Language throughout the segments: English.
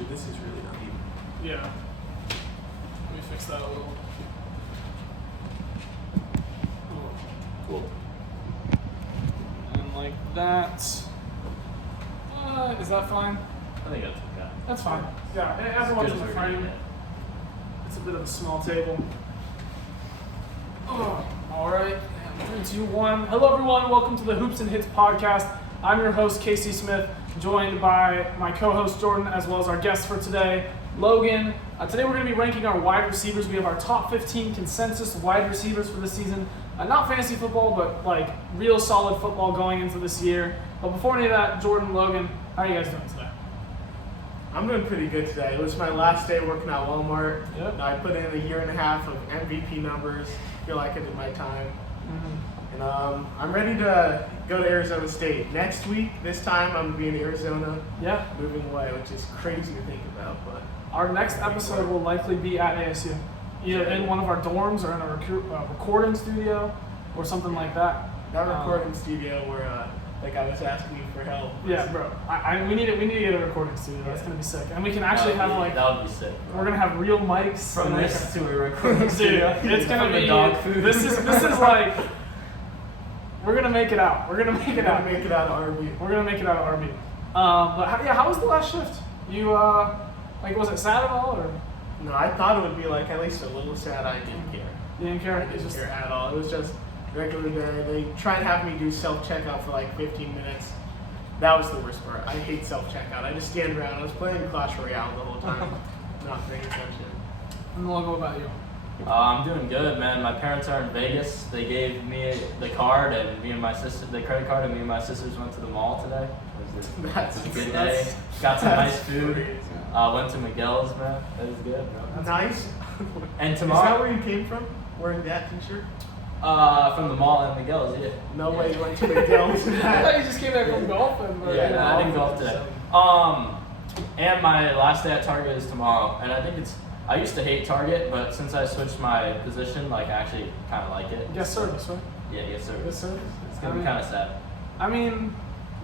Dude, this is really not even. Yeah. Let me fix that a little. Cool. And like that. Is that fine? I think that's okay. That's fine. Yeah, everyone's in the frame. It's a bit of a small table. Oh, all right. 3, 2, 1. Hello, everyone. Welcome to the Hoops and Hits podcast. I'm your host, Casey Smith, joined by my co-host, Jordan, as well as our guest for today, Logan. Today we're going to be ranking our wide receivers. We have our top 15 consensus wide receivers for this season. Not fantasy football, but like real solid football going into this year. But before any of that, Jordan, Logan, how are you guys doing today? I'm doing pretty good today. It was my last day working at Walmart. Yep. I put in a year and a half of MVP numbers. Feel like I did my time. Mm-hmm. And I'm ready to go to Arizona State. Next week, this time, I'm going to be in Arizona. Yeah. Moving away, which is crazy to think about. But Our next episode will likely be at ASU, either in one of our dorms or in a recording studio or something like that. that recording studio where, I was asking you for help. Yeah, bro. We need to get a recording studio. That's gonna be sick, and we can actually have that would be sick. we're gonna have real mics From and this to a recording studio. Dude, it's gonna From the be dog food. This is like we're gonna make it out. We're gonna make it out. Make it out of RB. We're gonna make it out of RB. But how was the last shift? You was it sad at all or? No, I thought it would be like at least a little sad. I didn't care. You didn't care? I didn't care at all. It was just regular day. They tried to have me do self-checkout for like 15 minutes. That was the worst part. I hate self-checkout. I just stand around. I was playing Clash Royale the whole time, not paying attention. And Logan, what about you? I'm doing good, man. My parents are in Vegas. They gave me the card, and me and my sister, the credit card, and me and my sisters went to the mall today. It was a good day. Got some nice food. Went to Miguel's, man. That was good, bro. Nice. And Is that tomorrow, where you came from? Wearing that t-shirt? from the mall at Miguel's, yeah. No way you went to McGill's in I that. thought you just came back from golf and Yeah, no, I didn't golf today. And my last day at Target is tomorrow, and I think I used to hate Target, but since I switched my position, I actually kind of like it. Guest service, right? Yeah, yes, sir. Guest service. It's gonna be kind of sad. I mean,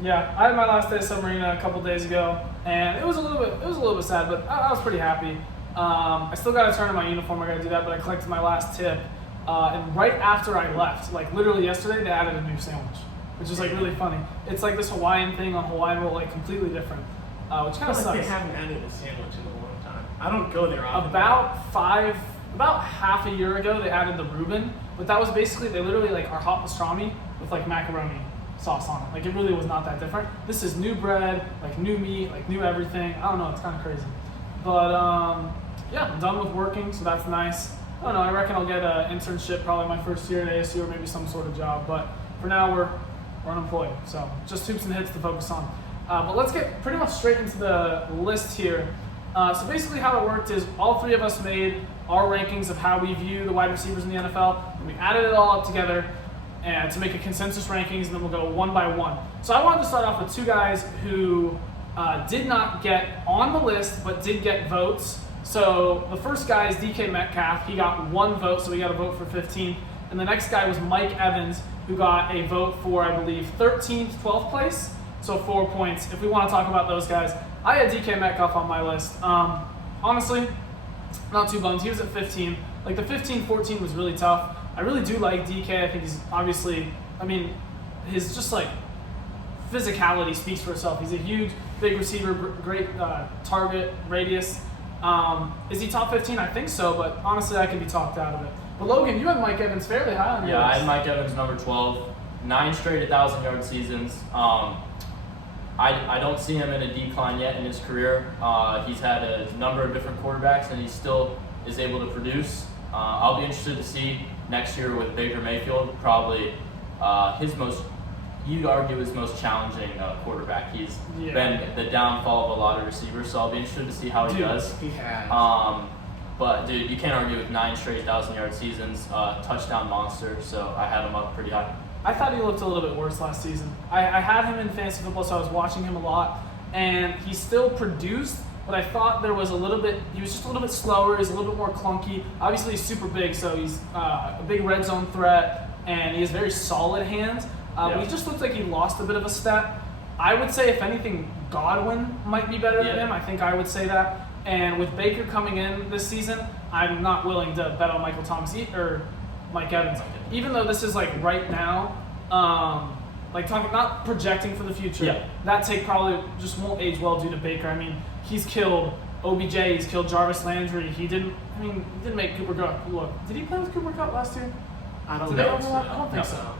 yeah, I had my last day at Submarina a couple days ago, and it was a little bit sad, but I was pretty happy. I still got to turn in my uniform. I got to do that, but I collected my last tip, and right after I left, like literally yesterday, they added a new sandwich, which is like really funny. It's like this Hawaiian thing on Hawaiian Roll, like completely different, which kind of Like sucks. they haven't added a sandwich in a long time. I don't go there often. About half a year ago, they added the Reuben, but that was basically they literally like our hot pastrami with like macaroni sauce on it. Like it really was not that different. This is new bread, like new meat, like new everything. I don't know, it's kind of crazy. But yeah, I'm done with working, so that's nice. I don't know, I reckon I'll get an internship probably my first year at ASU or maybe some sort of job. But for now, we're unemployed, so just hoops and hits to focus on. But let's get pretty much straight into the list here. So basically how it worked is all three of us made our rankings of how we view the wide receivers in the NFL, and we added it all up together and to make a consensus rankings, and then we'll go one by one. So I wanted to start off with two guys who did not get on the list, but did get votes. So the first guy is DK Metcalf. He got 1 vote, so we got a vote for 15. And the next guy was Mike Evans, who got a vote for, I believe, 13th, 12th place. So 4 points. If we want to talk about those guys, I had DK Metcalf on my list. Honestly, not too bummed. He was at 15. Like the 15-14 was really tough. I really do like DK. I think he's obviously, his just like physicality speaks for itself. He's a huge, big receiver, great target radius. Is he top 15? I think so, but honestly, I could be talked out of it. But Logan, you had Mike Evans fairly high on your list. I had Mike Evans number 12, 9 straight 1,000-yard seasons. I don't see him in a decline yet in his career. He's had a number of different quarterbacks, and he still is able to produce. I'll be interested to see next year with Baker Mayfield, probably you'd argue his most challenging quarterback. He's been the downfall of a lot of receivers, so I'll be interested to see how he does. He has. But dude, you can't argue with 9 straight 1,000-yard seasons, touchdown monster. So I had him up pretty high. I thought he looked a little bit worse last season. I had him in fantasy football, so I was watching him a lot, and he still produced. But I thought he was just a little bit slower. He's a little bit more clunky. Obviously, he's super big, so he's a big red zone threat, and he has very solid hands. But he just looked like he lost a bit of a step. I would say, if anything, Godwin might be better than him. I think I would say that. And with Baker coming in this season, I'm not willing to bet on Michael Thomas or Mike Evans. Even though this is like right now, like talking, not projecting for the future. Yeah. That take probably just won't age well due to Baker. I mean, he's killed OBJ, he's killed Jarvis Landry. He didn't make Cooper Kupp look. Did he play with Cooper Kupp last year? I don't Did they know. overlap? I don't think so.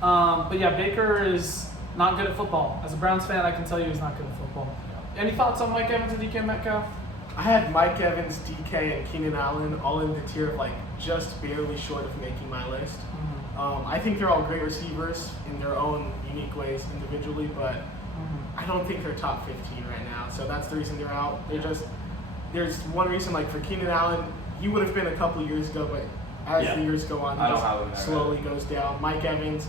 But yeah, Baker is not good at football. As a Browns fan, I can tell you he's not good at football. Any thoughts on Mike Evans and DK Metcalf? I had Mike Evans, DK, and Keenan Allen all in the tier of like just barely short of making my list. I think they're all great receivers in their own unique ways individually, but I don't think they're top 15 right now. So that's the reason they're out. There's one reason, like for Keenan Allen, he would have been a couple years ago, but as the years go on, he just slowly goes down. Mike Evans,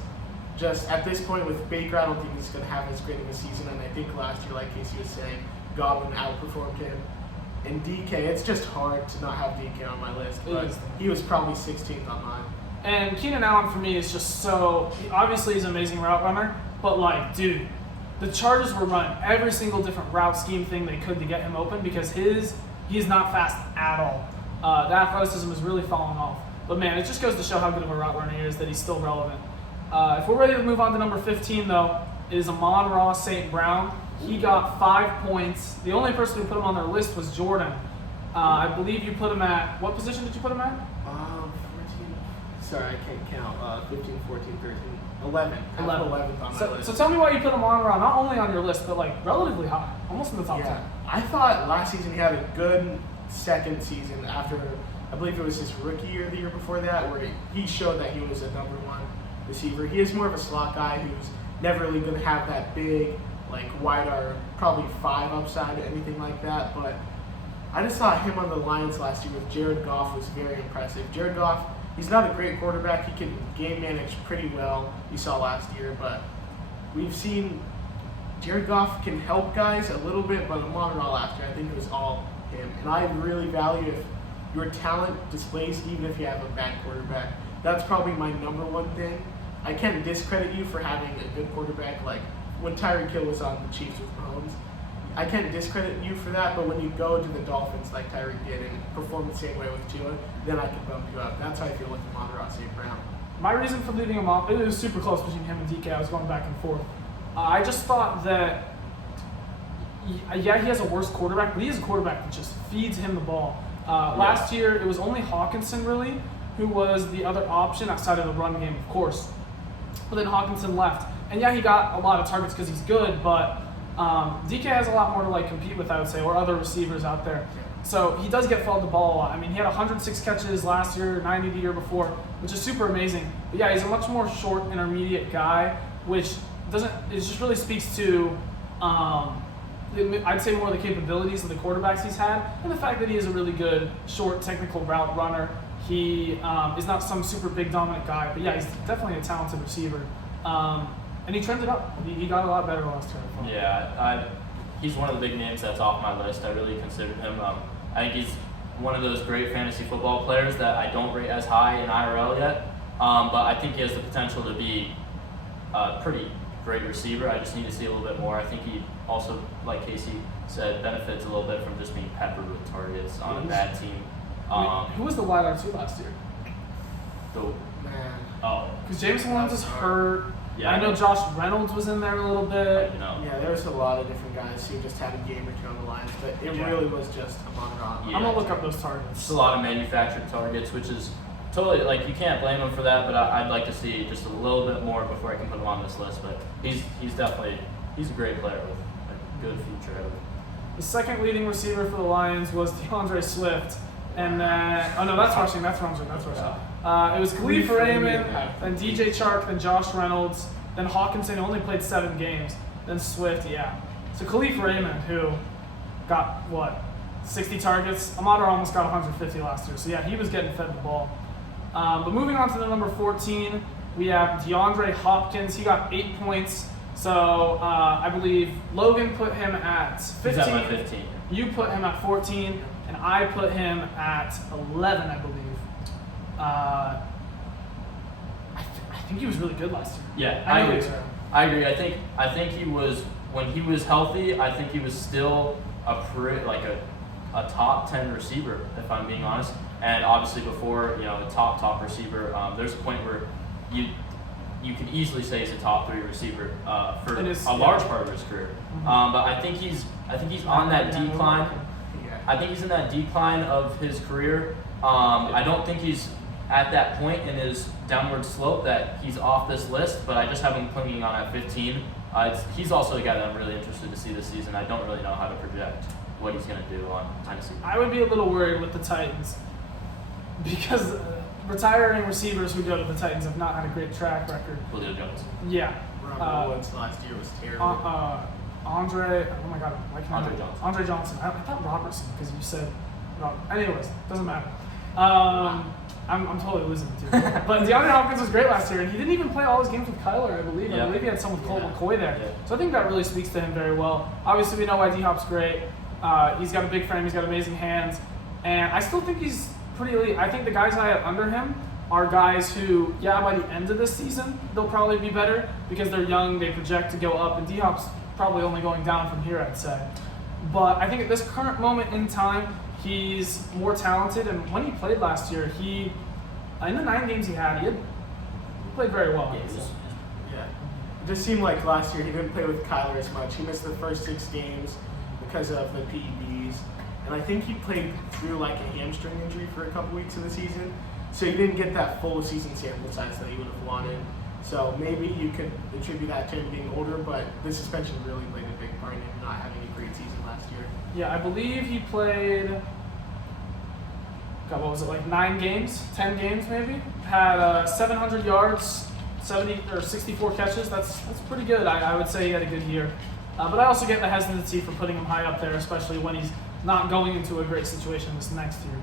just at this point with Baker, I don't think he's going to have as great of a season. And I think last year, like Casey was saying, Godwin outperformed him. And DK, it's just hard to not have DK on my list, but he was probably 16th on mine. And Keenan Allen for me is just obviously he's an amazing route runner, but like, dude, the Chargers were running every single different route scheme thing they could to get him open because he's not fast at all. The athleticism is really falling off. But man, it just goes to show how good of a route runner he is that he's still relevant. If we're ready to move on to number 15 though, is Amon-Ra St. Brown. He got 5 points. The only person who put him on their list was Jordan. I believe you put him at, what position did you put him at? 14. Sorry, I can't count. 15, 14, 13, 11. 11th on my list. So tell me why you put Amon-Ra not only on your list, but like relatively high, almost in the top 10. I thought last season he had a good second season after, I believe it was his rookie year, the year before that, where he showed that he was a number one receiver. He is more of a slot guy who's never really going to have that big, like wider, probably 5 upside or anything like that. But I just thought him on the Lions last year with Jared Goff was very impressive. Jared Goff, he's not a great quarterback. He can game manage pretty well. You saw last year, but we've seen Jared Goff can help guys a little bit, but Amon-Ra last year, I think it was all him. And I really value if your talent displays, even if you have a bad quarterback. That's probably my number one thing. I can't discredit you for having a good quarterback. Like when Tyreek Hill was on the Chiefs with Mahomes, I can't discredit you for that. But when you go to the Dolphins like Tyreek did and perform the same way with Tua, then I can bump you up. That's how I feel with Amon-Ra St. Brown. My reason for leaving him off, it was super close between him and DK. I was going back and forth. I just thought that, he has a worse quarterback, but he has a quarterback that just feeds him the ball. Last year, it was only Hawkinson, really, who was the other option outside of the run game, of course. But then Hawkinson left. And he got a lot of targets because he's good, but DK has a lot more to like compete with, I would say, or other receivers out there. So he does get fed the ball a lot. I mean, he had 106 catches last year, 90 the year before, which is super amazing. But he's a much more short, intermediate guy, which it just really speaks to, I'd say more of the capabilities of the quarterbacks he's had, and the fact that he is a really good, short, technical route runner. He is not some super big, dominant guy, but he's definitely a talented receiver. And he trended up. He got a lot better last year. Yeah, he's one of the big names that's off my list. I really considered him. I think he's one of those great fantasy football players that I don't rate as high in IRL yet, but I think he has the potential to be a pretty great receiver. I just need to see a little bit more. I think he also, like Casey said, benefits a little bit from just being peppered with targets on a bad team. Who was the wide receiver last year? Because Jameson Williams is hurt. Yeah, I know Josh Reynolds was in there a little bit. Yeah, there's a lot of different guys who just had a game or two on the Lions, but it really was just Amon-Ra. I'm gonna look up those targets. Just a lot of manufactured targets, which is totally you can't blame him for that. But I'd like to see just a little bit more before I can put him on this list. But he's definitely a great player with a good future ahead of him. The second leading receiver for the Lions was DeAndre Swift. And then, that's rushing. It was Khalif Raymond, then DJ Chark, then Josh Reynolds, then Hawkinson, who only played 7 games, then Swift, So Khalif Raymond, who got, 60 targets? Amon-Ra almost got 150 last year. So he was getting fed the ball. But moving on to the number 14, we have DeAndre Hopkins. He got 8 points. So I believe Logan put him at 15. He's at my 15. You put him at 14. And I put him at 11, I believe. I think he was really good last year. Yeah, I agree. I think he was when he was healthy, I think he was still a top 10 receiver, if I'm being honest. And obviously before, a top receiver, there's a point where you can easily say he's a top 3 receiver for a large part of his career. Mm-hmm. But I think he's on that decline. I think he's in that decline of his career. I don't think he's at that point in his downward slope that he's off this list, but I just have him clinging on at 15. He's also a guy that I'm really interested to see this season. I don't really know how to project what he's going to do on Tennessee. I would be a little worried with the Titans because retiring receivers who go to the Titans have not had a great track record. Julio Jones. Yeah. Robert Woods last year was terrible. Andre Johnson. Andre Johnson. I thought Robertson because you said Robert. Anyways, doesn't matter. I'm totally losing it too. But DeAndre Hopkins was great last year, and he didn't even play all his games with Kyler, I believe. Yeah. I believe he had some with Colt McCoy there. Yeah. So I think that really speaks to him very well. Obviously, we know why D-Hop's great. He's got a big frame. He's got amazing hands. And I still think he's pretty elite. I think the guys I have under him are guys who, by the end of this season, they'll probably be better because they're young, they project to go up, and D-Hop's probably only going down from here, I'd say. But I think at this current moment in time, he's more talented, and when he played last year, in the 9 games he played very well. Yeah. It just seemed like last year he didn't play with Kyler as much. He missed the first 6 games because of the PEDs. And I think he played through like a hamstring injury for a couple weeks of the season. So he didn't get that full season sample size that he would have wanted. So maybe you could attribute that to him being older, but the suspension really played a big part in him not having a great season last year. Yeah, I believe he played, 9 games, 10 games maybe? Had 700 yards, 70 or 64 catches. That's pretty good. I would say he had a good year. But I also get the hesitancy for putting him high up there, especially when he's not going into a great situation this next year.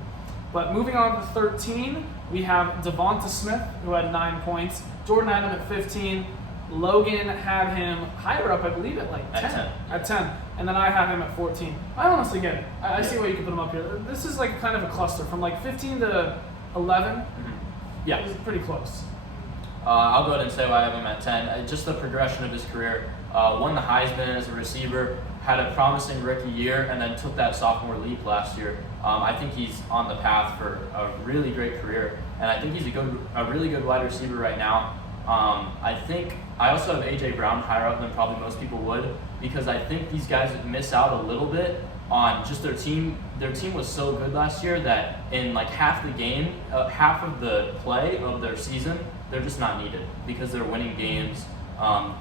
But moving on to 13, we have Devonta Smith, who had 9 points. Jordan had him at 15. Logan had him higher up, I believe, at 10. At 10. And then I have him at 14. I honestly get it. I see why you can put him up here. This is like kind of a cluster. From 15 to 11, Yeah. it's pretty close. I'll go ahead and say why I have him at 10. Just the progression of his career. Won the Heisman as a receiver, had a promising rookie year, and then took that sophomore leap last year. I think he's on the path for a really great career, and I think he's a really good wide receiver right now. I also have A.J. Brown higher up than probably most people would, because I think these guys miss out a little bit on just their team. Their team was so good last year that in half the game, half of the play of their season, they're just not needed because they're winning games.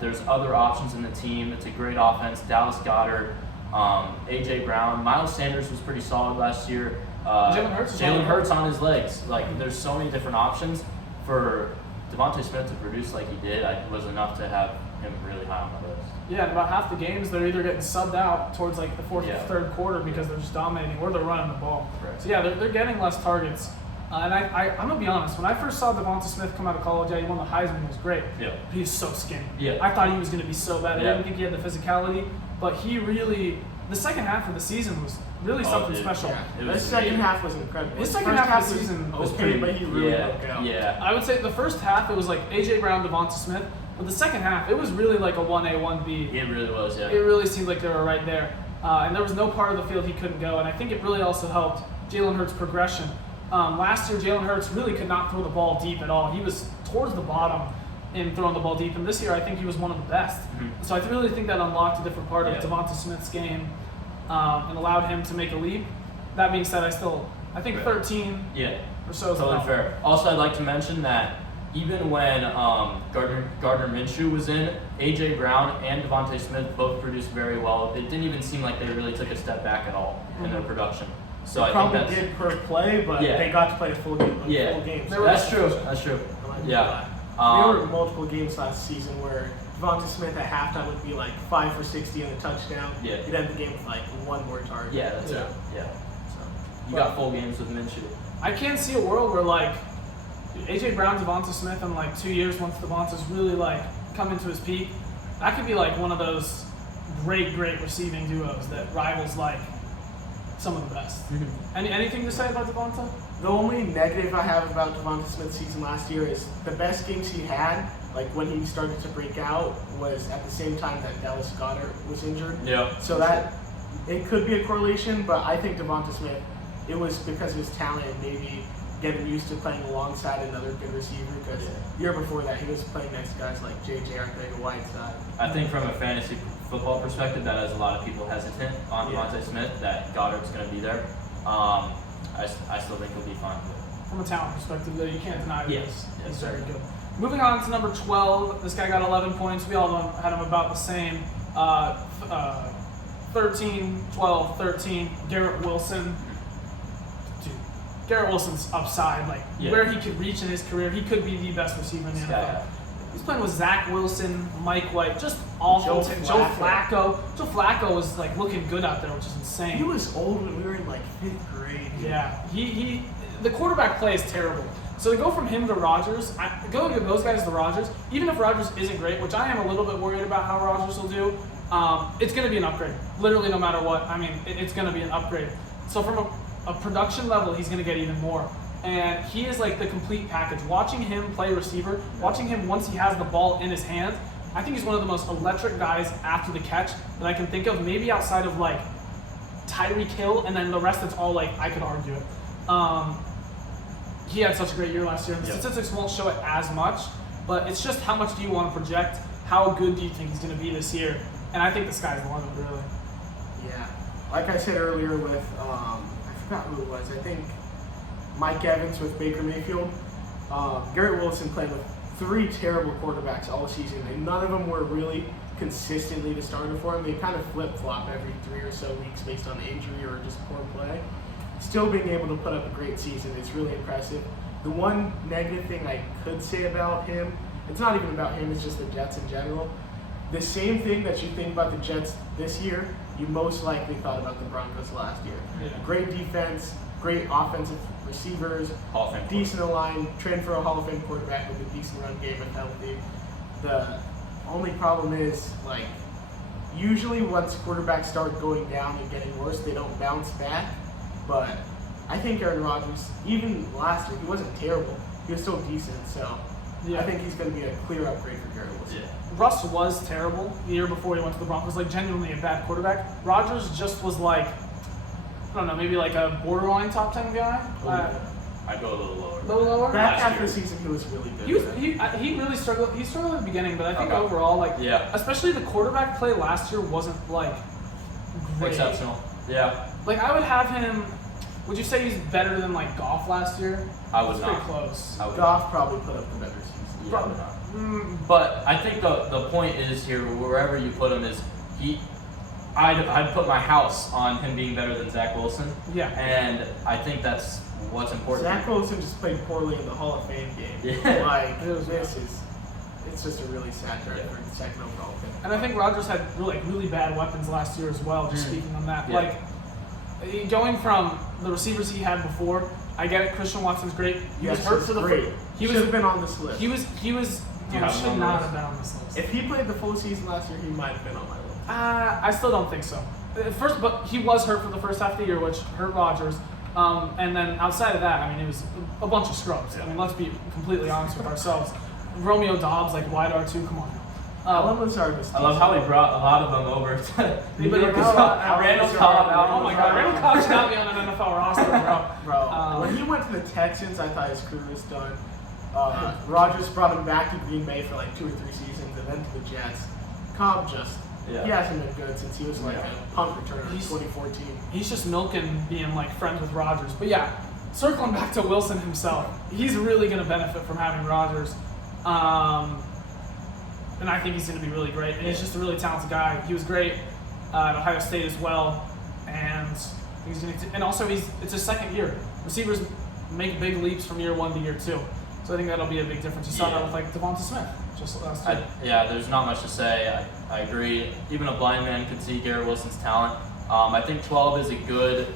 There's other options in the team. It's a great offense. Dallas Goedert, A.J. Brown, Miles Sanders was pretty solid last year. Jalen Hurts on his legs. There's so many different options. For Devonta Smith to produce like he did, was enough to have him really high on my list. Yeah, and about half the games, they're either getting subbed out towards the fourth or third quarter because they're just dominating or they're running the ball. Right. So yeah, they're getting less targets. And I'm going to be honest, when I first saw Devonta Smith come out of college, he won the Heisman, he was great. Yeah. He was so skinny. Yeah. I thought he was going to be so bad. I Yeah. didn't think he had the physicality, but he really, the second half of the season was really something special. Yeah. The second half was incredible. His second half of the season was okay, but he really broke out. Yeah. I would say the first half, it was A.J. Brown, Devonta Smith, but the second half, it was really a 1A, 1B. It really was, yeah. It really seemed like they were right there. And there was no part of the field he couldn't go, and I think it really also helped Jalen Hurts' progression. Last year, Jalen Hurts really could not throw the ball deep at all. He was towards the bottom in throwing the ball deep, and this year I think he was one of the best. Mm-hmm. So I really think that unlocked a different part of Devonta Smith's game and allowed him to make a leap. That being said, I think 13 or so is totally about fair. Also, I'd like to mention that even when Gardner Minshew was in, A.J. Brown and Devonta Smith both produced very well. It didn't even seem like they really took a step back at all in their production. So they I probably think did per play, but they got to play a full game. Full games. That's true. That's true. Yeah. There were multiple games last season where Devonta Smith at halftime would be 5 for 60 and a touchdown. Yeah. He'd end the game with one more target. Yeah, that's it. Yeah. So you got full games with Minshew. I can't see a world where A.J. Brown, Devonta Smith in 2 years once Devonta's really come into his peak. That could be one of those great receiving duos that rivals some of the best. Mm-hmm. Anything to say about Devonta? The only negative I have about Devonta Smith's season last year is the best games he had like when he started to break out, was at the same time that Dallas Goedert was injured. Yeah. So that it could be a correlation, but I think Devonta Smith, it was because of his talent and maybe getting used to playing alongside another good receiver. Because year before that, he was playing next to guys like J.J. Arcega-Whiteside. I think from a fantasy football perspective, that has a lot of people hesitant on Devonta Smith that Goddard's going to be there. I still think he'll be fine. From a talent perspective, though, you can't deny Yes. he's very good. Moving on to number 12, this guy got 11 points. We all had him about the same. 13, 12, 13. Garrett Wilson. Dude, Garrett Wilson's upside, like where he could reach in his career, he could be the best receiver in the NFL. He's playing with Zach Wilson, Mike White, just awful. Joe Flacco. Joe Flacco was like looking good out there, which is insane. He was old when we were in like 5th grade. Yeah, the quarterback play is terrible. So to go from him to Rodgers, go to those guys to Rodgers, even if Rodgers isn't great, which I am a little bit worried about how Rodgers will do, it's going to be an upgrade. Literally no matter what. I mean, it's going to be an upgrade. So from a production level, he's going to get even more. And he is like the complete package. Watching him play receiver, watching him once he has the ball in his hands, I think he's one of the most electric guys after the catch that I can think of, maybe outside of like Tyreek Hill, and then the rest it's all like I could argue it. He had such a great year last year. The statistics won't show it as much, but it's just how much do you want to project? How good do you think he's going to be this year? And I think the sky's the limit, really. Yeah. Like I said earlier with, I forgot who it was. I think Mike Evans with Baker Mayfield. Garrett Wilson played with 3 terrible quarterbacks all season, and none of them were really consistently the starter for him. They kind of flip-flop every 3 or so weeks based on injury or just poor play. Still being able to put up a great season is really impressive. The one negative thing I could say about him, it's not even about him, it's just the Jets in general. The same thing that you think about the Jets this year, you most likely thought about the Broncos last year. Yeah. Great defense, great offensive receivers, Hall of Fame decent line, trained for a Hall of Fame quarterback with a decent run game if healthy. The only problem is, like, usually once quarterbacks start going down and getting worse, they don't bounce back. But I think Aaron Rodgers, even last year, he wasn't terrible. He was still decent, so I think he's going to be a clear upgrade for Garrett Wilson. Yeah. Russ was terrible the year before he went to the Broncos, like genuinely a bad quarterback. Rodgers just was like, I don't know, maybe like a borderline top 10 guy. I'd go a little lower. A little lower? Back Last half year. the season, he was really good. He really struggled. He struggled at the beginning, but I think overall, like, especially the quarterback play last year wasn't like great. Exceptional. Yeah. Like I would have him. Would you say he's better than like Goff last year? I would It's not. pretty close. I would Goff probably put up the better season. Yeah, I would not. But I think the point is here, wherever you put him, is I'd put my house on him being better than Zach Wilson. Yeah. And I think that's what's important. Zach Wilson just played poorly in the Hall of Fame game. Yeah. Like, it's just a really sad start for the second overall pick. And I think Rodgers had really bad weapons last year as well. Just speaking on that, Yeah. like going from the receivers he had before, I get it. Christian Watson's great. He was hurt for the great. He should have been on this list. He was. Do you have him should on the not list? have been on this list. If he played the full season last year, he might have been on my list. I still don't think so. First, but he was hurt for the first half of the year, which hurt Rodgers. And then outside of that, I mean, it was a bunch of scrubs. I mean, let's be completely honest with ourselves. Romeo Dobbs, like wide R2, come on. Alan Lazard was I love how he brought a lot of them over to New York. Alan Randall Lazard. Cobb. Oh my God, Randall Cobb should not be on an NFL roster, bro. Bro, when he went to the Texans, I thought his career was done. Rodgers brought him back to Green Bay for like 2 or 3 seasons, and then to the Jets. Cobb just, he hasn't been good since he was like a punt returner in 2014. He's just milking being like friends with Rodgers. But yeah, circling back to Wilson himself, he's really going to benefit from having Rodgers. And I think he's going to be really great. And he's just a really talented guy. He was great at Ohio State as well. And he's going to, and also it's his second year. Receivers make big leaps from year 1 to year 2. So I think that'll be a big difference. You saw that with like Devonta Smith just last year. There's not much to say. I agree. Even a blind man could see Garrett Wilson's talent. I think 12 is a good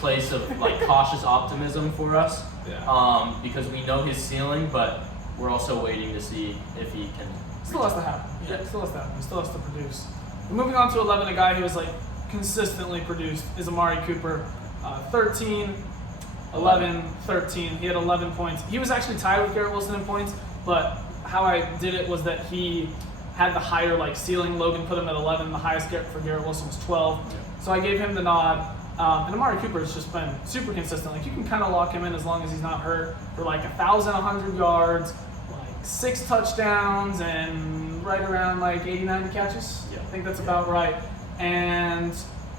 place of like cautious optimism for us. Yeah. Because we know his ceiling, but we're also waiting to see if he can. Still has to happen. Yeah, still has to happen. He still has to produce. Moving on to 11, a guy who has like consistently produced is Amari Cooper. 13, 11, 13. He had 11 points. He was actually tied with Garrett Wilson in points, but how I did it was that he had the higher like ceiling. Logan put him at 11. The highest for Garrett Wilson was 12. Yeah. So I gave him the nod. And Amari Cooper has just been super consistent. Like you can kind of lock him in as long as he's not hurt for like 1,100 yards, like 6 touchdowns, and right around like 80, 90 catches. Yeah. I think that's about right. And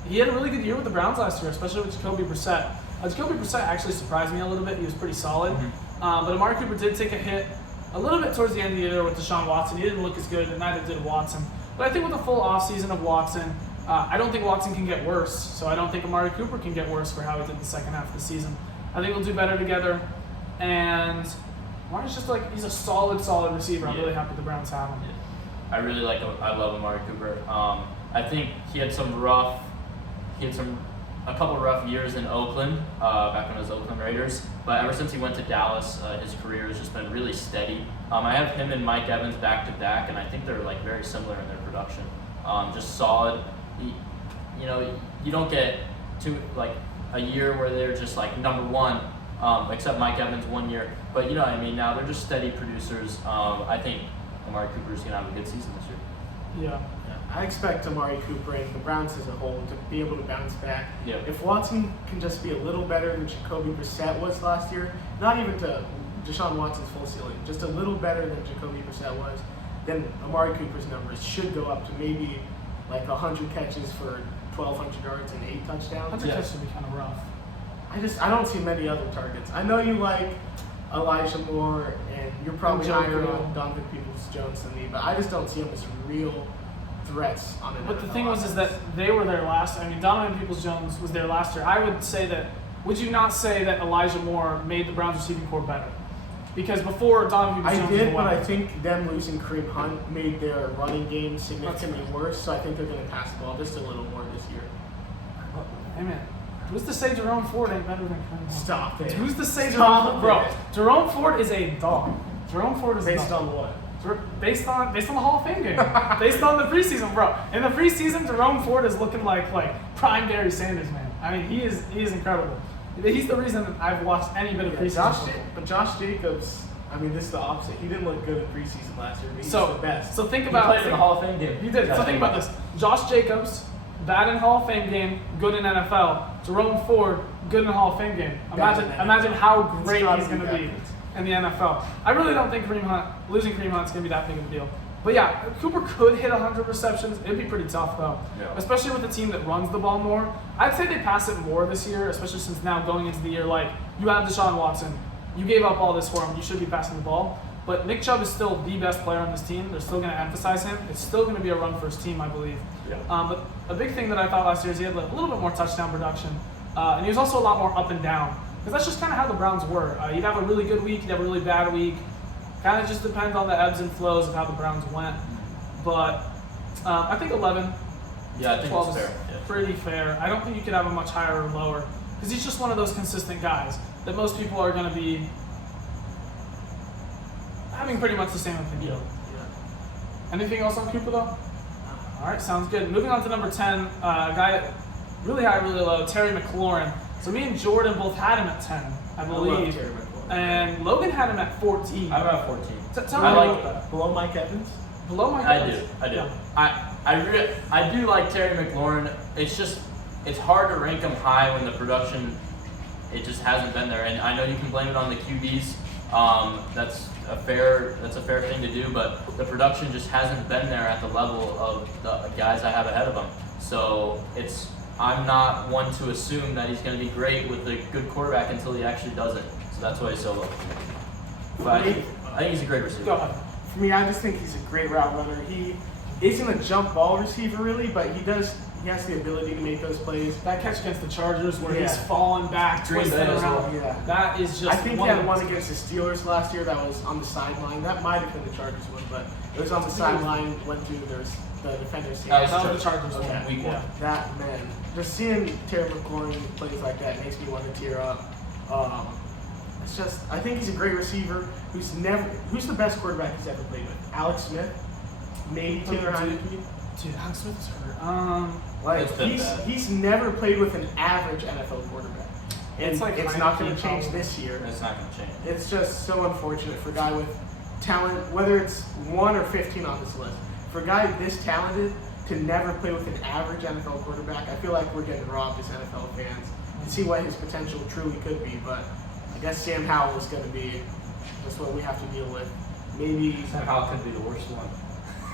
he had a really good year with the Browns last year, especially with Jacoby Brissett. Jacoby Brissett actually surprised me a little bit. He was pretty solid. But Amari Cooper did take a hit a little bit towards the end of the year with Deshaun Watson. He didn't look as good, and neither did Watson. But I think with a full offseason of Watson, I don't think Watson can get worse. So I don't think Amari Cooper can get worse for how he did the second half of the season. I think we'll do better together. And Amari's just like, he's a solid receiver. I'm really happy the Browns have him. I really like him. I love Amari Cooper. I think he had a couple rough years in Oakland, back when it was Oakland Raiders. But ever since he went to Dallas, his career has just been really steady. I have him and Mike Evans back to back, and I think they're like very similar in their production. Just solid. You don't get to like a year where they're just like number one, except Mike Evans 1 year. But you know what I mean. Now they're just steady producers. I think Amari Cooper's gonna have a good season this year. Yeah. I expect Amari Cooper and the Browns as a whole to be able to bounce back. Yeah. If Watson can just be a little better than Jacoby Brissett was last year, not even to Deshaun Watson's full ceiling, just a little better than Jacoby Brissett was, then Amari Cooper's numbers should go up to maybe like 100 catches for 1,200 yards and 8 touchdowns. 100 catches would be kind of rough. I don't see many other targets. I know you like Elijah Moore, and you're probably higher on Donovan Peoples-Jones than me, but I just don't see him as real threats on an But the NFL thing was offense. is that they were there last. I mean, Donovan Peoples-Jones was there last year. I would say that. Would you not say that Elijah Moore made the Browns receiving corps better? Because before Donovan I Peoples-Jones did, was but I away. think them losing Kareem Hunt made their running game significantly worse, so I think they're going to pass the ball just a little more this year. Hey man, who's to say Jerome Ford ain't better than Kareem Hunt? Stop it. Who's to say Stop Jerome Bro, it. Jerome Ford is a dog. Jerome Ford is Based a dog. on what? Based on the Hall of Fame game. Based on the preseason, bro. In the preseason, Jerome Ford is looking like prime Barry Sanders, man. I mean, he is incredible. He's the reason that I've watched any bit of preseason. But Josh Jacobs, I mean, this is the opposite. He didn't look good in preseason last year, but he's the best. So think He about played in the Hall of Fame game. He did. So think about this. Josh Jacobs, bad in Hall of Fame game, good in NFL. Jerome Ford, good in Hall of Fame game. Imagine how great he's going to be in the NFL. I really don't think losing Kareem Hunt is going to be that big of a deal. But yeah, Cooper could hit 100 receptions. It'd be pretty tough though, especially with a team that runs the ball more. I'd say they pass it more this year, especially since now going into the year, like you have Deshaun Watson, you gave up all this for him, you should be passing the ball. But Nick Chubb is still the best player on this team. They're still going to emphasize him. It's still going to be a run-first team, I believe. Yeah. But a big thing that I thought last year is he had a little bit more touchdown production, and he was also a lot more up and down. Because that's just kind of how the Browns were. You'd have a really good week, you'd have a really bad week. Kind of just depends on the ebbs and flows of how the Browns went. But I think 11, Yeah, I think 12 it's is fair. Yeah. pretty fair. I don't think you could have him much higher or lower. Because he's just one of those consistent guys that most people are going to be having pretty much the same opinion. Anything else on Cooper though? All right, sounds good. Moving on to number 10, a guy really high, really low, Terry McLaurin. So me and Jordan both had him at 10, I believe. Terry McLaurin. And Logan had him at 14. I'm at 14. Tell me I like about that. Below Mike Evans? Below my I guys. do. Yeah. I do like Terry McLaurin. It's hard to rank him high when the production, it just hasn't been there. And I know you can blame it on the QBs. That's a fair thing to do, but the production just hasn't been there at the level of the guys I have ahead of him. So I'm not one to assume that he's going to be great with a good quarterback until he actually does it. So that's why he's so low. But I think he's a great receiver. Go ahead. For me, I just think he's a great route runner. He isn't a jump ball receiver really, but he has the ability to make those plays. That catch against the Chargers where Yeah. he's falling back, Green twisting Bay as well. around. Yeah. That is just I think one he had of one the against the Steelers last year that was on the sideline. That might have been the Chargers one, but it was on the sideline, went through the defender's That That was was the Chargers Okay. one. Week one. Yeah. That, man, just seeing Terry McLaurin plays like that makes me want to tear up. It's just, I think he's a great receiver who's the best quarterback he's ever played with? Alex Smith? Maybe Taylor Heineke? Dude, Alex Smith is hurt. Like, It's been bad. he's never played with an average NFL quarterback. And It's like it's not going Heineke to change probably. this year. It's not going to change. It's just so unfortunate for a guy with talent, whether it's 1 or 15 on this list, for a guy this talented to never play with an average NFL quarterback, I feel like we're getting robbed as NFL fans to see what his potential truly could be. But I guess Sam Howell is going to be just what we have to deal with. Maybe Sam Howell could be the worst one.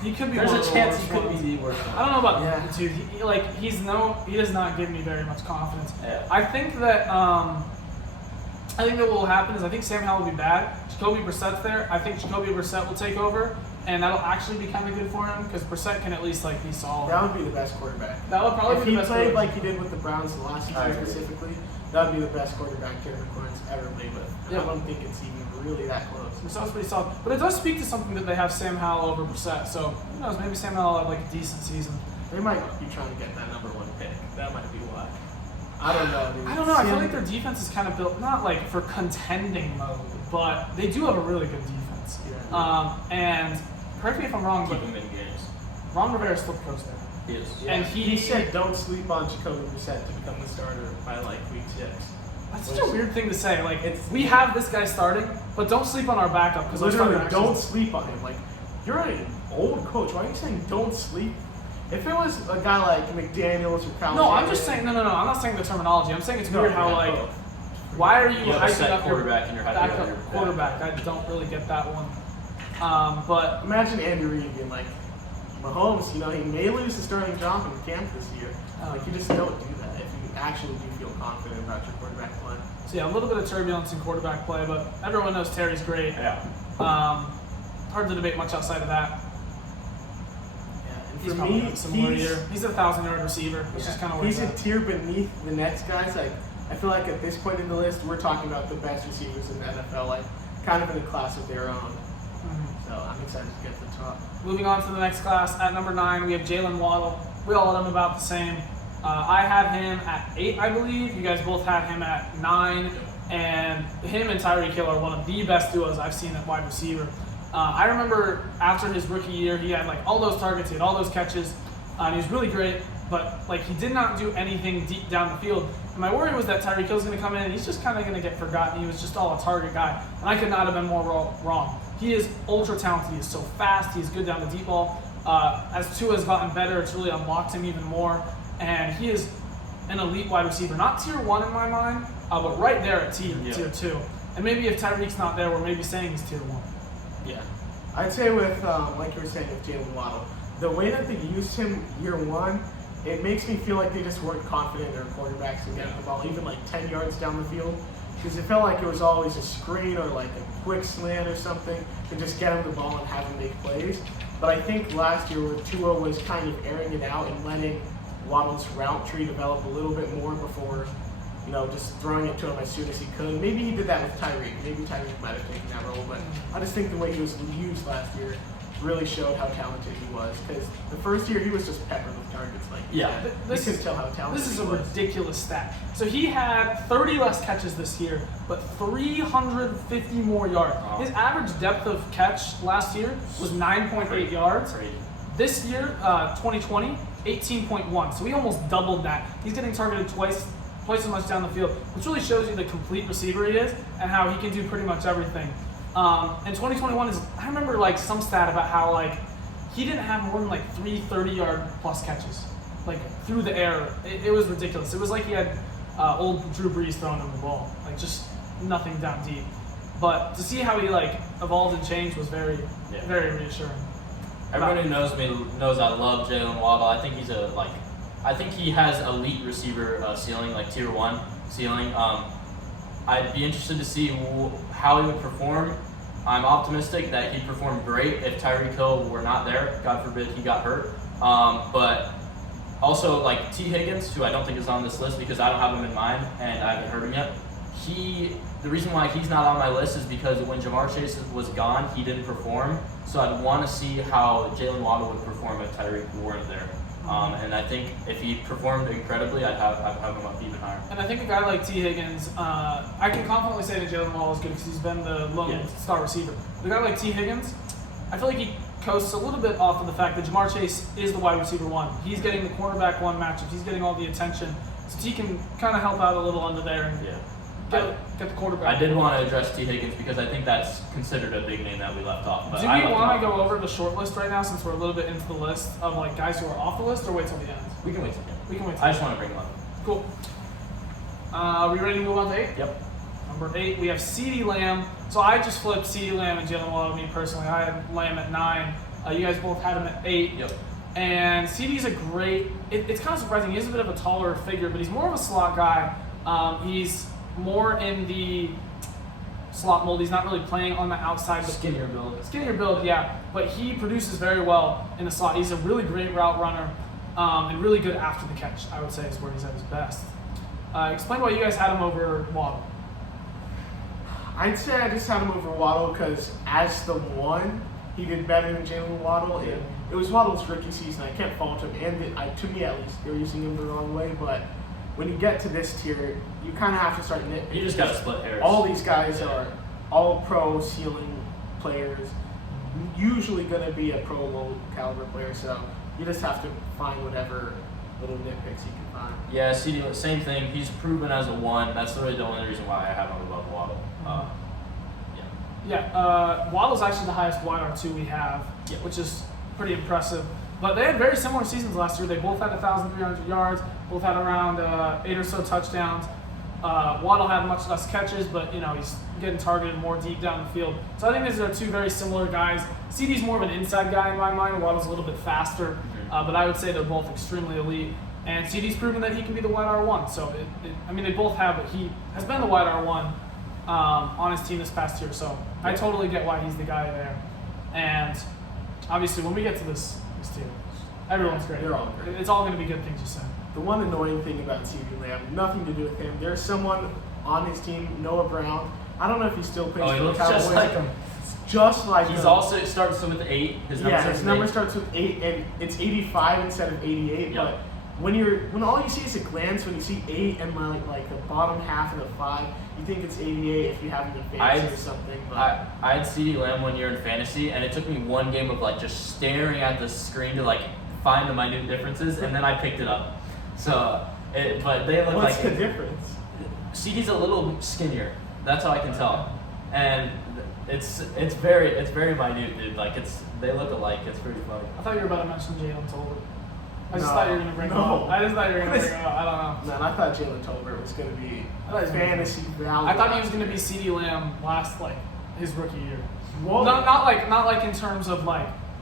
He could be. There's one a of the chance worst he could ones. be the worst one. I don't know about Yeah. the two. He does not give me very much confidence. Yeah. I think that what will happen is I think Sam Howell will be bad. Jacoby Brissett's there. I think Jacoby Brissett will take over, and that'll actually be kind of good for him because Brissett can at least like be solid. that would be the best quarterback. That would probably If be he the best. played quarterback. like he did with the Browns last I season agree. specifically, that would be the best quarterback Terry McLaurin's ever played with. Yeah. I don't think it's even really that close. Brissett's pretty solid, but it does speak to something that they have Sam Howell over Brissett. So who knows? Maybe Sam Howell will have like a decent season. They might be trying to get that number 1 pick. That might be why. I don't know, dude. I don't know. I feel Sam- like their defense is kind of built not like for contending mode, but they do have a really good defense. Yeah. And correct me if I'm wrong, Keep but him in games. Ron Rivera still coach there. He is. Yeah. And he said don't sleep on Jacoby Brissett to become the starter by like week 6. That's such a weird thing to say. Like, It's- we have this guy starting, but don't sleep on our backup because Literally, don't sleep on him. Like, you're an old coach. Why are you saying don't sleep? If it was a guy like McDaniels or Kyle No, I'm just Shanahan- saying. No. I'm not saying the terminology. I'm saying it's No, weird how yeah, like, both. why are you You have a hyping set up your quarterback and you're hyping up backup your quarterback? I don't really get that one. But Imagine Andy Reid being like, Mahomes, he may lose the starting job in camp this year. Oh. Like, you just don't do that if you actually do feel confident about your quarterback play. so yeah, a little bit of turbulence in quarterback play, but everyone knows Terry's great. Yeah. Hard to debate much outside of that. Yeah, and He's for probably me, got a similar year. He's a 1,000-yard receiver, which is kind of he's a tier beneath the next guys. Like, I feel like at this point in the list, we're talking about the best receivers in the NFL, like kind of in a class of their own. So I'm excited to get to the top. Moving on to the next class, at number 9, we have Jalen Waddle. We all had him about the same. I had him at 8, I believe. You guys both had him at 9. And him and Tyreek Hill are one of the best duos I've seen at wide receiver. I remember after his rookie year, he had like all those targets, he had all those catches, and he was really great. But like he did not do anything deep down the field. And my worry was that Tyreek Hill's going to come in and he's just kind of going to get forgotten. He was just all a target guy, and I could not have been more wrong. He is ultra talented. He is so fast. He's good down the deep ball. As Tua has gotten better, it's really unlocked him even more. And he is an elite wide receiver, not tier 1 in my mind, but right there at tier 2. And maybe if Tyreek's not there, we're maybe saying he's tier 1. Yeah. I'd say with, like you were saying with Jalen Waddle, the way that they used him year 1, it makes me feel like they just weren't confident in their quarterbacks to get the ball even like 10 yards down the field. Because it felt like it was always a screen or like a quick slant or something to just get him the ball and have him make plays. But I think last year where Tua was kind of airing it out and letting Waddle's route tree develop a little bit more before, just throwing it to him as soon as he could. Maybe he did that with Tyreek. Maybe Tyreek might have taken that role, but I just think the way he was used last year really showed how talented he was. Because the first year he was just peppered with targets. Like Yeah. This you is could tell how talented This is he a was. ridiculous stat. So he had 30 less catches this year, but 350 more yards. Wow. His average depth of catch last year was 9.8 yards. Crazy. This year, 2020, 18.1. So he almost doubled that. He's getting targeted twice as much down the field, which really shows you the complete receiver he is and how he can do pretty much everything. And 2021 is, I remember like some stat about how like he didn't have more than like 3 30-yard plus catches, like through the air. It was ridiculous. It was like he had old Drew Brees throwing him the ball, like just nothing down deep. But to see how he like evolved and changed was very reassuring. Everyone who knows me knows I love Jalen Waddle. I think he has elite receiver ceiling, like tier 1 ceiling. I'd be interested to see how he would perform. I'm optimistic that he'd perform great if Tyreek Hill were not there. God forbid he got hurt. But also like T. Higgins, who I don't think is on this list because I don't have him in mind and I haven't heard him yet. The reason why he's not on my list is because when Jamar Chase was gone, he didn't perform. So I'd want to see how Jalen Waddle would perform if Tyreek weren't there. And I think if he performed incredibly, I'd have him up even higher. And I think a guy like T. Higgins, I can confidently say that Jalen Waddle is good because he's been the lone star receiver. But a guy like T. Higgins, I feel like he coasts a little bit off of the fact that Jamar Chase is the wide receiver 1. He's getting the cornerback 1 matchups. He's getting all the attention. So T can kind of help out a little under there. And get the quarterback. I did want to address T. Higgins because I think that's considered a big name that we left off. But Do we want to go over the short list right now since we're a little bit into the list of like guys who are off the list, or wait till the end? We can wait till the end. We can wait till I just want to bring him up. Cool. Are we ready to move on to 8? Yep. Number 8, we have CeeDee Lamb. So I just flipped CeeDee Lamb and Jalen Waddle. Me personally, I had Lamb at 9. You guys both had him at 8. Yep. And CeeDee's a great. It's kind of surprising. He's a bit of a taller figure, but he's more of a slot guy. He's more in the slot mold. He's not really playing on the outside. But Skinnier build, yeah. But he produces very well in the slot. He's a really great route runner and really good after the catch, I would say, is where he's at his best. Explain why you guys had him over Waddle. I'd say I just had him over Waddle because as the one, he did better than Jalen Waddle. It was Waddle's rookie season. I can't fault him, and to me at least, they're using him the wrong way. But when you get to this tier, you kind of have to start nitpicking. You just got to split hairs. All these guys are all pro ceiling players, usually going to be a pro low caliber player. So you just have to find whatever little nitpicks you can find. Yeah, CeeDee, same thing. He's proven as a 1. That's really the only reason why I have him above Waddle. Waddle's actually the highest wide R2 we have, which is pretty impressive. But they had very similar seasons last year. They both had 1,300 yards, both had around 8 or so touchdowns. Waddle had much less catches, but he's getting targeted more deep down the field. So I think these are two very similar guys. CeeDee's more of an inside guy in my mind. Waddle's a little bit faster, but I would say they're both extremely elite. And CeeDee's proven that he can be the wide R1. So they both have, but he has been the wide R1 on his team this past year. So I totally get why he's the guy there. And obviously, when we get to this tier, everyone's great. They're all great. It's all going to be good things you said. The one annoying thing about CeeDee Lamb, nothing to do with him. There's someone on his team, Noah Brown. I don't know if he still plays he for the looks Cowboys. just like him. Just like He's him. also starts with 8. His number starts with 8, and it's 85 instead of 88. Yep. But when all you see is a glance, when you see 8 and like the bottom half of the 5, you think it's 88 if you have him in fantasy or something. But I had CeeDee Lamb 1 year in fantasy, and it took me 1 game of just staring at the screen to find the minute differences, and then I picked it up. So, but they look what's the difference? CeeDee's a little skinnier. That's all I can tell, and it's very minute, dude. They look alike. It's pretty funny. I thought you were about to mention Jalen Tolbert. I just No, thought you were going to bring him up. I just thought you were going to bring him up. I don't know. Man, I thought Jalen Tolbert was going to be fantasy value. I thought he was going to be CeeDee Lamb last his rookie year. Whoa. Not like in terms of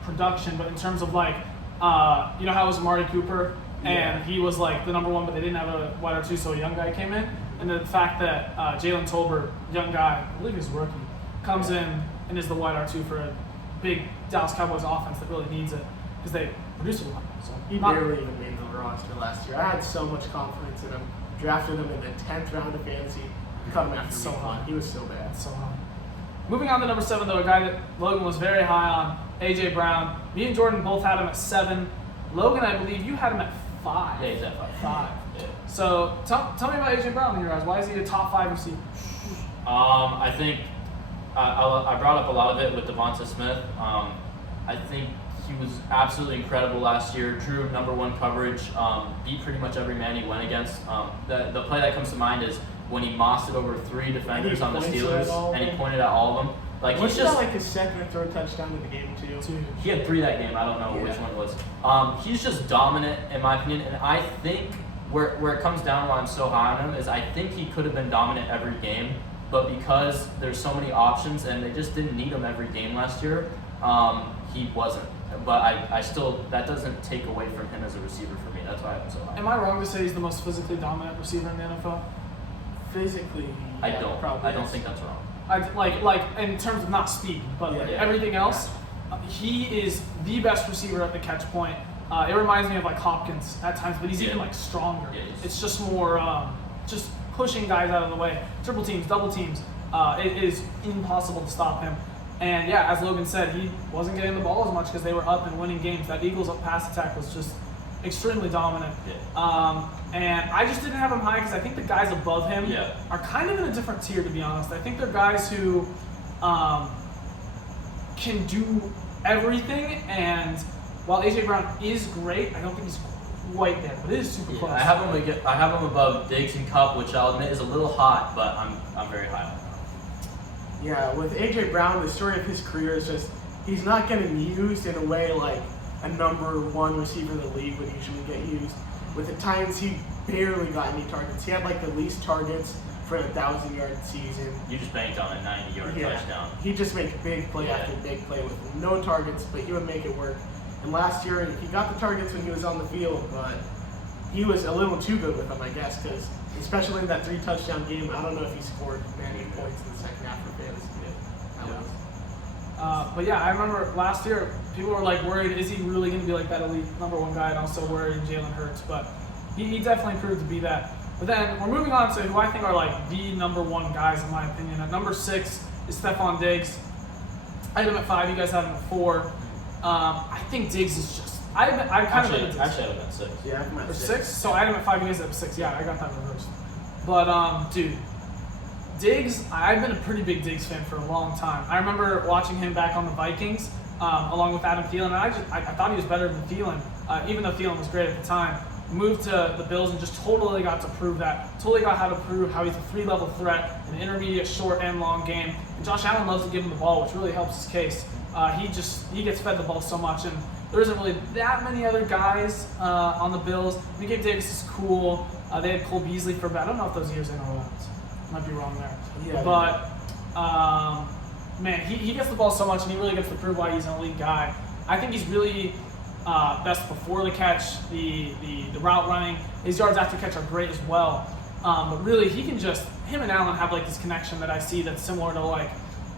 production, but in terms of how it was Amari Cooper and he was the number 1, but they didn't have a wide R2, so a young guy came in. And the fact that Jalen Tolbert, young guy, I believe he's a rookie, comes in and is the wide R2 for a big Dallas Cowboys offense that really needs it because they produce a lot. So He barely even made the roster last year. I had so much confidence in him. Drafted him in the 10th round of fantasy. Cut him after So week 1. high. He was so bad. So moving on to number 7, though, a guy that Logan was very high on, A.J. Brown. Me and Jordan both had him at 7. Logan, I believe you had him at 5. Yeah, he's at 5. 5. Yeah. So tell me about A.J. Brown in your eyes. Why is he a top 5 receiver? I think I brought up a lot of it with Devonta Smith. I think he was absolutely incredible last year. Drew number 1 coverage, beat pretty much every man he went against. The play that comes to mind is when he mossed it over 3 defenders on the Steelers, and he pointed at all of them. Wasn't that his second or third touchdown of the game too? He had 3 that game. I don't know which one it was. He's just dominant in my opinion, and I think where it comes down to why I'm so high on him is I think he could have been dominant every game, but because there's so many options and they just didn't need him every game last year, he wasn't. But I still, that doesn't take away from him as a receiver for me. That's why I'm so high. Am I wrong to say he's the most physically dominant receiver in the NFL? Physically, I don't think that's wrong. Like in terms of not speed, but everything else, he is the best receiver at the catch point. It reminds me of Hopkins at times, but he's even stronger. Yeah, it's just more just pushing guys out of the way, triple teams, double teams. It is impossible to stop him. And as Logan said, he wasn't getting the ball as much because they were up and winning games. That Eagles pass attack was just extremely dominant. And I just didn't have him high because I think the guys above him are kind of in a different tier, to be honest. I think they're guys who can do everything. And while A.J. Brown is great, I don't think he's quite there, but it is super close. I have him above Diggs and Cup, which I'll admit is a little hot, but I'm very high on him. Yeah, with AJ Brown, the story of his career is just he's not getting used in a way like a number one receiver in the league would usually get used. With the Titans, he barely got any targets. He had like the least targets for a 1,000-yard season. You just banked on a 90-yard touchdown. He just made big play after big play with no targets, but he would make it work. And last year, he got the targets when he was on the field, but he was a little too good with them, I guess, because especially in that 3-touchdown game, I don't know if he scored many points in the second half for fantasy. But yeah, I remember last year, people were like worried, is he really going to be like that elite number one guy? And also worried Jalen Hurts, but he definitely proved to be that. But then we're moving on to who I think are like the number one guys in my opinion. At number 6 is Stephon Diggs. I had him at 5. You guys have him at 4. I think Diggs is just. I actually had him at 6. Yeah, I'm at 6. So I had him at 5. You guys have 6. Yeah, I got that reversed. But dude, Diggs. I've been a pretty big Diggs fan for a long time. I remember watching him back on the Vikings, along with Adam Thielen, and I thought he was better than Thielen, even though Thielen was great at the time. Moved to the Bills and just totally got to prove that. Totally got how to prove how he's a 3-level threat in intermediate, short, and long game. And Josh Allen loves to give him the ball, which really helps his case. He gets fed the ball so much, and there isn't really that many other guys on the Bills. Gabe Davis is cool. They had Cole Beasley for about, I don't know if those years in Orleans. Might be wrong there. Yeah, but man, he gets the ball so much, and he really gets to prove why he's an elite guy. I think he's really best before the catch, the route running. His yards after catch are great as well. But really, he can just, him and Allen have like this connection that I see that's similar to like,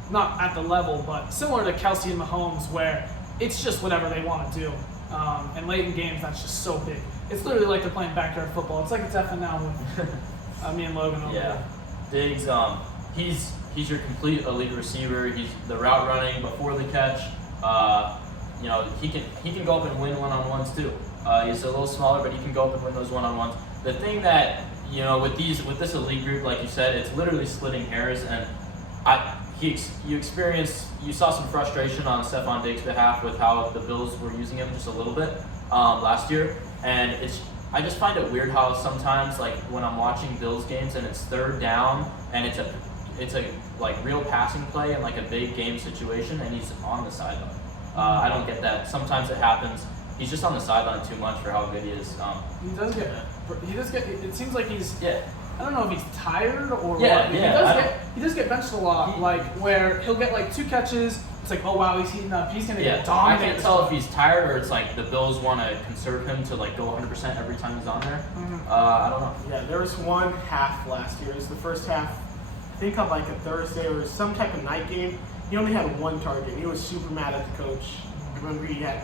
not at the level, but similar to Kelsey and Mahomes, where it's just whatever they want to do. And late in games, that's just so big. It's literally like they're playing backyard football. It's like it's effing now with me and Logan over there. Diggs, he's your complete elite receiver. He's the route running before the catch. He can go up and win one-on-ones too. He's a little smaller, but he can go up and win those one-on-ones. The thing that with this elite group, like you said, it's literally splitting hairs, and you saw some frustration on Stephon Diggs' behalf with how the Bills were using him just a little bit last year, and I just find it weird how sometimes, like when I'm watching Bills games and it's 3rd down and it's a like real passing play in like a big game situation and he's on the sideline. I don't get that. Sometimes it happens. He's just on the sideline too much for how good he is. He does get. It seems like he's. Yeah. I don't know if he's tired or what. Yeah. He does get benched a lot. Like where he'll get like 2 catches. It's like, oh wow, he's heating up. He's gonna get dominated. I can't tell if he's tired or it's like the Bills want to conserve him to like go 100% every time he's on there. Mm-hmm. I don't know. Yeah, there was one half last year. It was the first half, I think on like a Thursday or some type of night game. He only had 1 target. He was super mad at the coach. I remember he had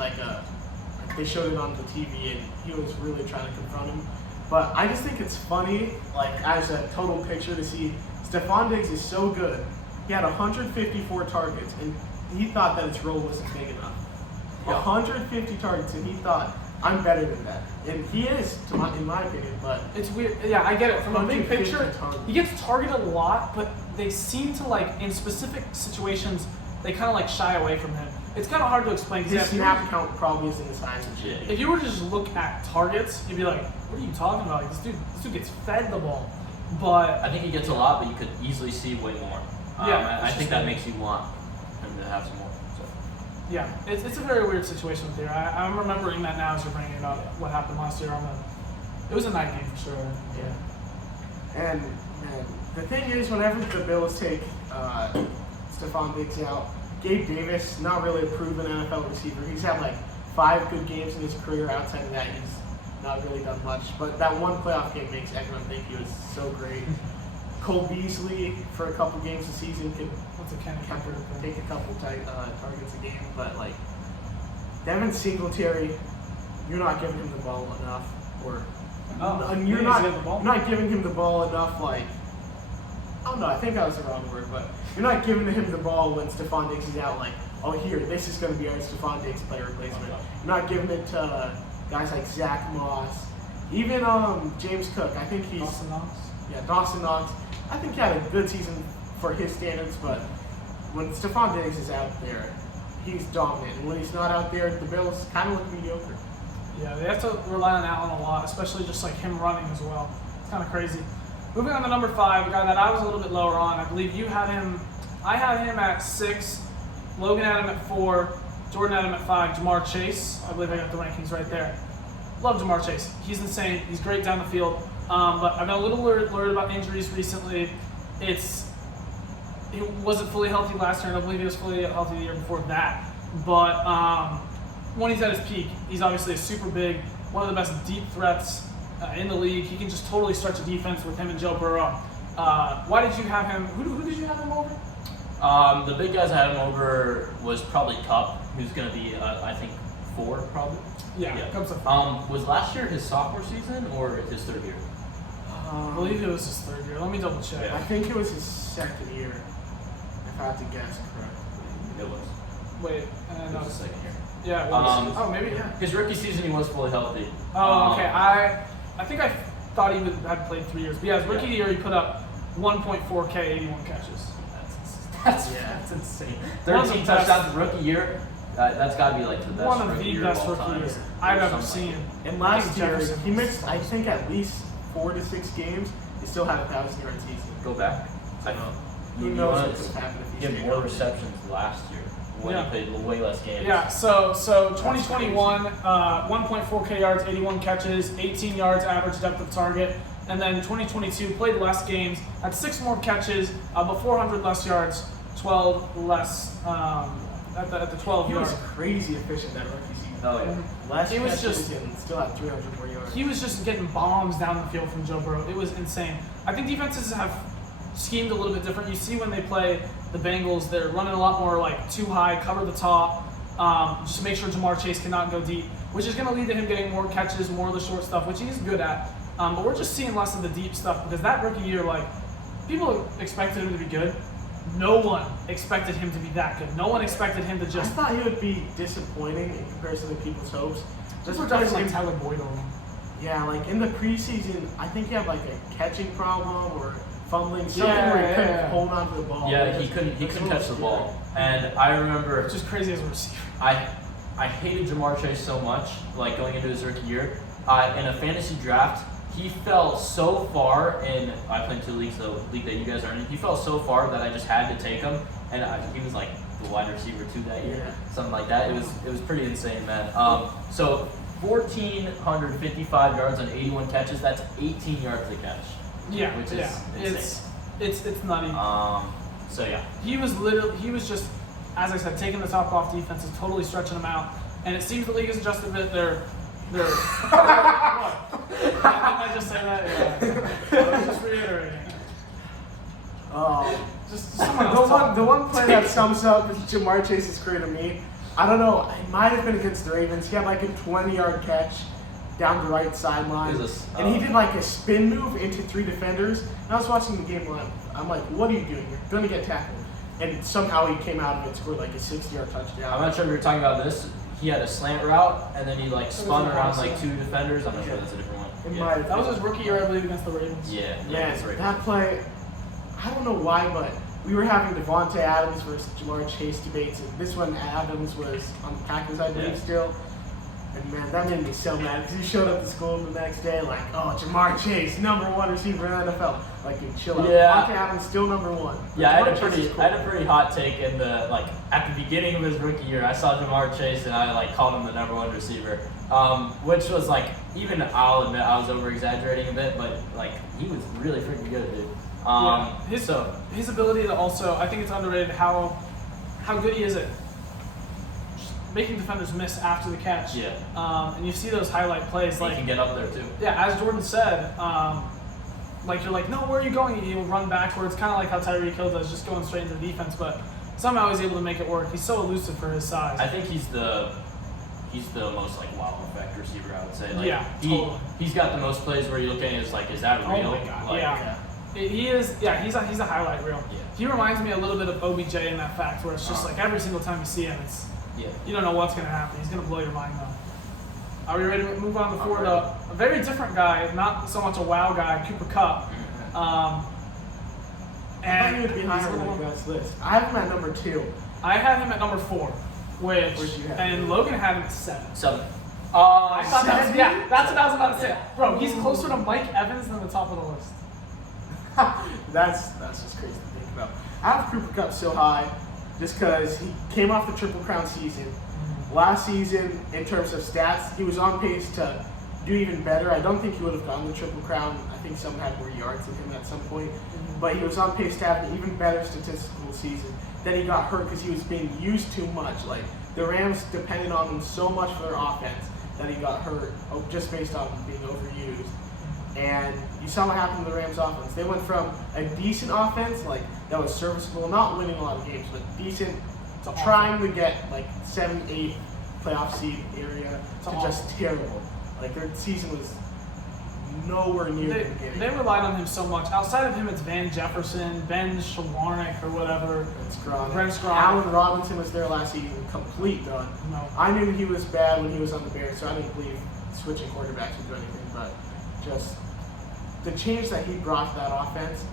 they showed it on the TV and he was really trying to confront him. But I just think it's funny, like as a total picture, to see Stephon Diggs is so good. He had 154 targets and he thought that his role wasn't big enough. 150 targets and he thought, I'm better than that. And he is, in my opinion, but it's weird. Yeah, I get it. From a big picture, he gets targeted a lot, but they seem to like, in specific situations, they kind of like shy away from him. It's kind of hard to explain. His snap count probably isn't as high as it should. If you were to just look at targets, you'd be like, what are you talking about? Like, this dude gets fed the ball. But I think he gets a lot, but you could easily see way more. I think that makes you want him to have some more. So. Yeah, it's a very weird situation with here. I'm remembering that now as you're bringing it up. What happened last year it was a night game for sure. Yeah. And the thing is, whenever the Bills take Stephon Diggs out, Gabe Davis, not really a proven NFL receiver. He's had like 5 good games in his career. Outside of that, he's not really done much. But that one playoff game makes everyone think he was so great. Cole Beasley, for a couple games this season, could take a couple targets a game. But like Devin Singletary, you're not giving him the ball enough. You're not giving him the ball enough. Like, I don't know, I think that was the wrong word, but you're not giving him the ball when Stephon Diggs is out, like, oh, here, this is going to be our Stephon Diggs player replacement. You're not giving it to guys like Zach Moss, even James Cook. I think he's Dawson Knox. Yeah, Dawson Knox. I think he had a good season for his standards, but when Stephon Diggs is out there, he's dominant. And when he's not out there, the Bills kind of look mediocre. Yeah, Yeah, they have to rely on Allen a lot, especially just like him running as well. It's kind of crazy. Moving on to number 5, a guy that I was a little bit lower on. I believe you had him. I had him at 6. Logan had him at 4. Jordan had him at 5. Jamar Chase. I believe I got the rankings right there. Love Jamar Chase. He's insane. He's great down the field. But I've been a little worried about injuries recently. He wasn't fully healthy last year. I don't believe he was fully healthy the year before that. But when he's at his peak, he's obviously a super big, one of the best deep threats in the league. He can just totally stretch a defense with him and Joe Burrow. Why did you have him? Who did you have him over? The big guys I had him over was probably Cup, who's going to be, I think, 4 probably. Yeah. Cup's a was last year his sophomore season or his 3rd year? I believe it was his 3rd year. Let me double check. I think it was his 2nd year, if I have to guess correctly. It was. Wait, It no. was the 2nd year. Yeah, it was. Oh, maybe, yeah. His rookie season, he was fully healthy. Oh, okay. I think I thought he had played 3 years. But yeah, his rookie year, he put up 1.4K, 81 catches. That's insane. One of the 13 best- touchdowns rookie year. That's got to be like the best One of rookie the year best of all rookie time. years Or I've ever something seen. like And last year, Jefferson he was missed, I think, at least 4 to 6 games. He still had a 1,000-yard season. that. Go back. So, who You knows wanna what would happen if he Get stayed more healthy. receptions last year when Yeah. he played way less games. Yeah, so 2021, 1.4K yards, 81 catches, 18 yards average depth of target. And then 2022, played less games, had 6 more catches, but 400 less yards, 12 less at the 12 He yard. was crazy efficient that rookie season. Oh yeah. Last He was catches just- and still had 300 more yards. He was just getting bombs down the field from Joe Burrow. It was insane. I think defenses have schemed a little bit different. You see when they play the Bengals, they're running a lot more like too high, cover the top, just make sure Jamar Chase cannot go deep, which is going to lead to him getting more catches, more of the short stuff, which he's good at. But we're just seeing less of the deep stuff because that rookie year, like, people expected him to be good. No one expected him to be that good. No one expected him to I just. thought he would be disappointing in comparison to people's hopes. Just People because drafted like in- Tyler Boyd over him. Yeah, like in the preseason, I think he had like a catching problem or fumbling, something Yeah, where he couldn't yeah. hold on to the ball. Yeah, It he was- couldn't it was a catch the little ball. And I remember Which is crazy as a receiver. I hated Jamar Chase so much, like going into his rookie year. In a fantasy draft, he fell so far in. I played 2 leagues, the league that you guys are in. He fell so far that I just had to take him, and he was like the wide receiver 2 that year, something like that. It was pretty insane, man. So 1,455 yards on 81 catches. That's 18 yards a catch. Yeah, Which is insane. It's nutty. So yeah. He was just, as I said, taking the top off defenses, totally stretching them out. And it seems the league has adjusted a bit. They're what? Didn't I just say that? Yeah. I was just reiterating. Just someone else talk. The one play that sums up Jamar Chase's career to me, I don't know, it might have been against the Ravens. He had like a 20-yard catch down the right sideline. And he did like a spin move into 3 defenders. And I was watching the game live. I'm like, what are you doing? You're going to get tackled. And somehow he came out of it, scored like a 60-yard touchdown. I'm not sure if you're talking about this. He had a slant route, and then he like spun around like 2 defenders. I'm not sure that's a different one. It might have That was been. his rookie year, I believe, against the Ravens. Yeah, Man, that's right. that play, I don't know why, but we were having Devontae Adams versus Jamar Chase debates, and this one Adams was on the Packers, I believe, Yeah. still. And man, that made me so mad because he showed up to school the next day like, oh, Jamar Chase, #1 receiver in the NFL. Like, dude, chill out. Yeah. Devontae Adams still #1. Yeah, I Jamar had, Chase is cool. I had a pretty hot take in the at the beginning of his rookie year. I saw Jamar Chase and I called him the #1 receiver, which was even I'll admit I was over exaggerating a bit, but he was really freaking good, dude. His ability to also, I think it's underrated how good he is at making defenders miss after the catch. Yeah. And you see those highlight plays He can get up there too. Yeah, as Jordan said, you're like, no, where are you going? He'll run backwards, kind of like how Tyreek Hill does, just going straight into defense. But somehow he's able to make it work. He's so elusive for his size. I think he's the most wow effect receiver, I would say. Yeah, totally. He's got the most plays where you look at it, it's like, is that real? Oh my God, yeah. He is. Yeah, he's a highlight reel. Yeah. He reminds me a little bit of OBJ in that fact, where it's just like every single time you see him, it's you don't know what's going to happen. He's going to blow your mind though. Are we ready to move on to Ford? A very different guy, not so much a wow guy, Cooper Kupp. I thought he would be higher on the guys list. I have him at #2. I had him at #4, Where'd you have and him? Logan had him at 7. So I thought that was, that's what I was about to say. Bro, he's closer to Mike Evans than the top of the list. That's just crazy to think about. I have Cooper Kupp so high just because he came off the Triple Crown season. Last season, in terms of stats, he was on pace to do even better. I don't think he would have gotten the Triple Crown. I think someone had more yards than him at some point. But he was on pace to have an even better statistical season. Then he got hurt because he was being used too much. Like, the Rams depended on him so much for their offense that he got hurt just based on being overused. And you saw what happened to the Rams offense. They went from a decent offense, like, that was serviceable, not winning a lot of games, but decent, to trying to get, like, 7, 8 playoff seed area, to just terrible. Like, their season was nowhere near the beginning. They relied on him so much. Outside of him, it's Van Jefferson, Ben Shawarnick, or whatever. Brent Skronik. Allen Robinson was there last season, complete done. No. I knew he was bad when he was on the Bears, so I didn't believe switching quarterbacks would do anything, but just the change that he brought to that offense.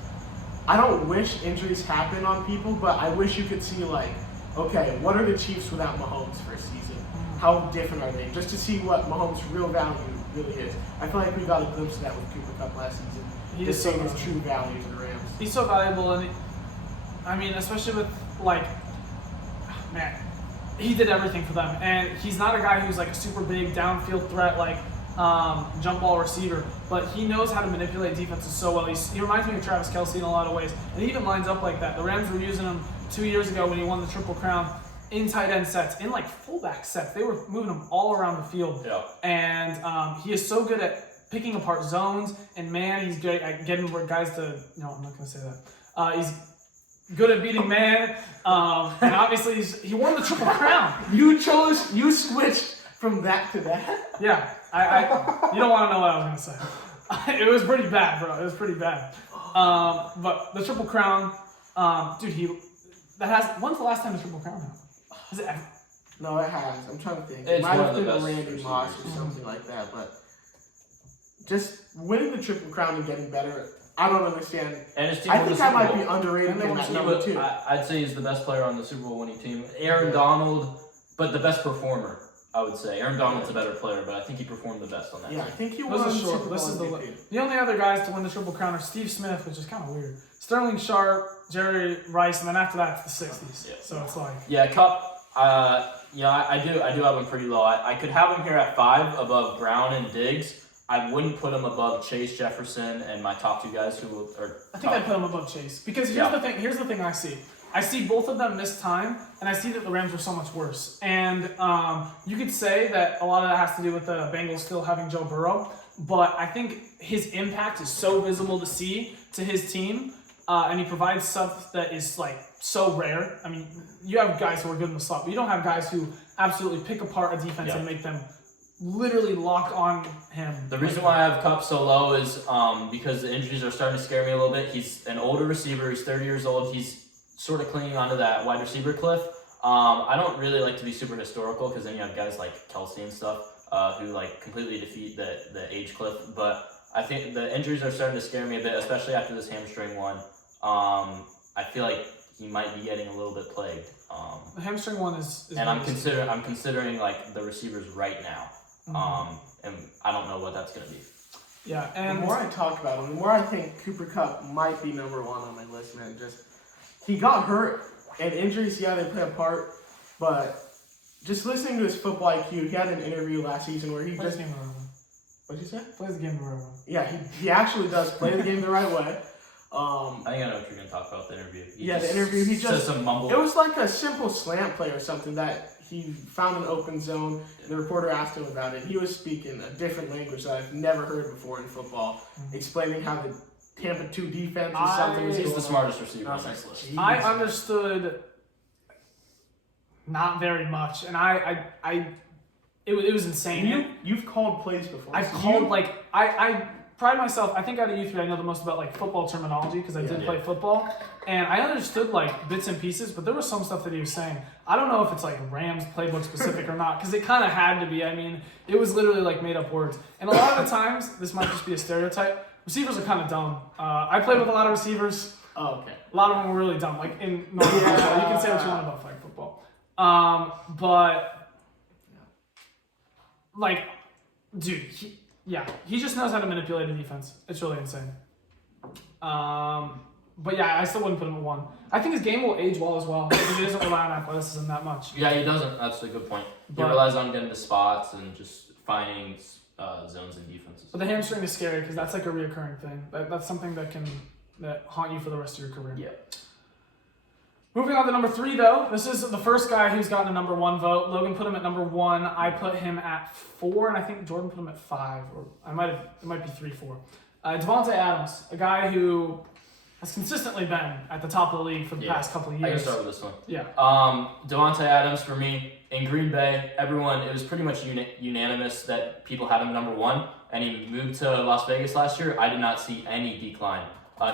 I don't wish injuries happen on people, but I wish you could see, like, okay, what are the Chiefs without Mahomes for a season? How different are they? Just to see what Mahomes' real value really is. I feel like we got a glimpse of that with Cooper Kupp last season. He Just is so seeing his valuable. true value to the Rams. He's so valuable, and I mean, especially with, like, man, he did everything for them. And he's not a guy who's like a super big downfield threat, like jump ball receiver, but he knows how to manipulate defenses so well. He reminds me of Travis Kelce in a lot of ways, and he even lines up like that. The Rams were using him 2 years ago when he won the Triple Crown in tight end sets, in like fullback sets. They were moving him all around the field. Yeah. And he is so good at picking apart zones, and man, he's good at getting where guys to, no, I'm not going to say that. He's good at beating man, and obviously he won the Triple Crown. You switched from that to that? Yeah, you don't want to know what I was going to say. It was pretty bad, bro. It was pretty bad. But the Triple Crown, dude, when's the last time the Triple Crown happened? Is it ever? No, it has. I'm trying to think. It's It might one have of the been a best Randy receivers. Moss or something like that, but just winning the Triple Crown and getting better, I don't understand. And his team I won the think I Super might Bowl. be underrated And they in won that the number two. I'd say he's the best player on the Super Bowl winning team. Aaron Donald, but the best performer, I would say. Aaron Donald's a better player, but I think he performed the best on that Yeah, I team. think he This won is Super short. Bowl This is MVP. the only other guys to win the Triple Crown are Steve Smith, which is kind of weird, Sterling Sharp, Jerry Rice, and then after that it's the 60s. Yeah. So it's like, Yeah, Cup. I do have him pretty low. I could have him here at 5 above Brown and Diggs. I wouldn't put him above Chase, Jefferson, and my top 2 guys who are. I think I'd put him above Chase, because here's the thing I see. I see both of them miss time, and I see that the Rams are so much worse. And you could say that a lot of that has to do with the Bengals still having Joe Burrow, but I think his impact is so visible to see to his team, and he provides stuff that is like so rare. I mean, you have guys who are good in the slot, but you don't have guys who absolutely pick apart a defense and make them literally lock on him. The reason why I have Cup so low is because the injuries are starting to scare me a little bit. He's an older receiver. He's 30 years old. He's sort of clinging onto that wide receiver cliff. I don't really like to be super historical because then you have guys like Kelsey and stuff who like completely defeat the age cliff. But I think the injuries are starting to scare me a bit, especially after this hamstring one. I feel like he might be getting a little bit plagued. The hamstring one is and I'm considering like the receivers right now. And I don't know what that's gonna be. Yeah, and the more I talk about him, the more I think Cooper Kupp might be number 1 on my list, man. Just he got hurt, and injuries, yeah, they play a part, but just listening to his football IQ, he had an interview last season where he plays just the game the right way. What'd you say? Plays the game the right way. Yeah, he actually does play the game the right way. I think I know what you're gonna talk about the interview. The interview. He says some mumble. It was like a simple slant play or something that he found an open zone. The reporter asked him about it. He was speaking a different language that I've never heard before in football, explaining how the Tampa 2 defense is something. He's the smartest receiver on this list. I understood not very much, and it was insane. You've called plays before. I've called like I pride myself. I think out of you 3, I know the most about like football terminology because I did play football, and I understood like bits and pieces. But there was some stuff that he was saying. I don't know if it's like Rams playbook specific or not, because it kind of had to be. I mean, it was literally like made up words, and a lot of the times this might just be a stereotype. Receivers are kind of dumb. I played with a lot of receivers. Oh, okay. A lot of them were really dumb. Like in normal football, you can say what you want about flag football, but like, dude, he just knows how to manipulate a defense. It's really insane. But yeah, I still wouldn't put him at 1. I think his game will age well as well because he doesn't rely on athleticism that much. Yeah, he doesn't. That's a good point. He But- relies on getting to spots and just finding zones and defenses. But the hamstring is scary because that's like a reoccurring thing. That's something that haunt you for the rest of your career. Yeah. Moving on to number 3, though. This is the first guy who's gotten a number 1 vote. Logan put him at number 1. I put him at 4, and I think Jordan put him at 5, or it might be 3-4. Devontae Adams, a guy who has consistently been at the top of the league for the past couple of years. I can start with this one. Yeah. Devontae Adams for me in Green Bay. It was pretty much unanimous that people had him number 1, and he moved to Las Vegas last year. I did not see any decline.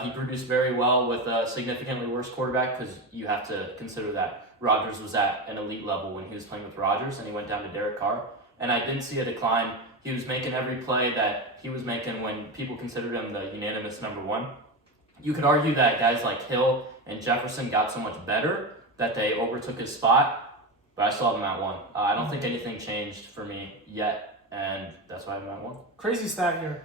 He produced very well with a significantly worse quarterback because you have to consider that Rodgers was at an elite level when he was playing with Rodgers, and he went down to Derek Carr. And I didn't see a decline. He was making every play that he was making when people considered him the unanimous number 1. You could argue that guys like Hill and Jefferson got so much better that they overtook his spot, but I still have him at 1. I don't think anything changed for me yet, and that's why I have him at 1. Crazy stat here.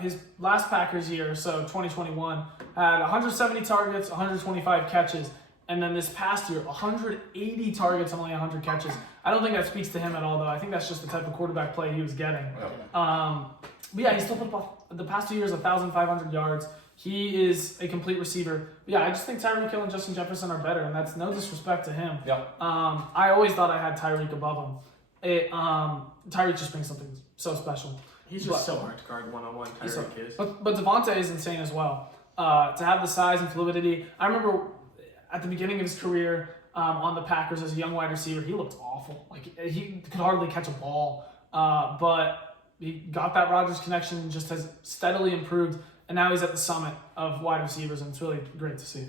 His last Packers year, so 2021, had 170 targets, 125 catches, and then this past year, 180 targets and only 100 catches. I don't think that speaks to him at all, though. I think that's just the type of quarterback play he was getting. But yeah, he still put up the past 2 years 1,500 yards. He is a complete receiver. But yeah, I just think Tyreek Hill and Justin Jefferson are better, and that's no disrespect to him. Yeah. I always thought I had Tyreek above him. Tyreek just brings something so special. He's just so hard to guard one-on-one. Tyreek is. But Devontae is insane as well. To have the size and fluidity. I remember at the beginning of his career on the Packers as a young wide receiver, he looked awful. Like he could hardly catch a ball. But he got that Rodgers connection and just has steadily improved. And now he's at the summit of wide receivers, and it's really great to see.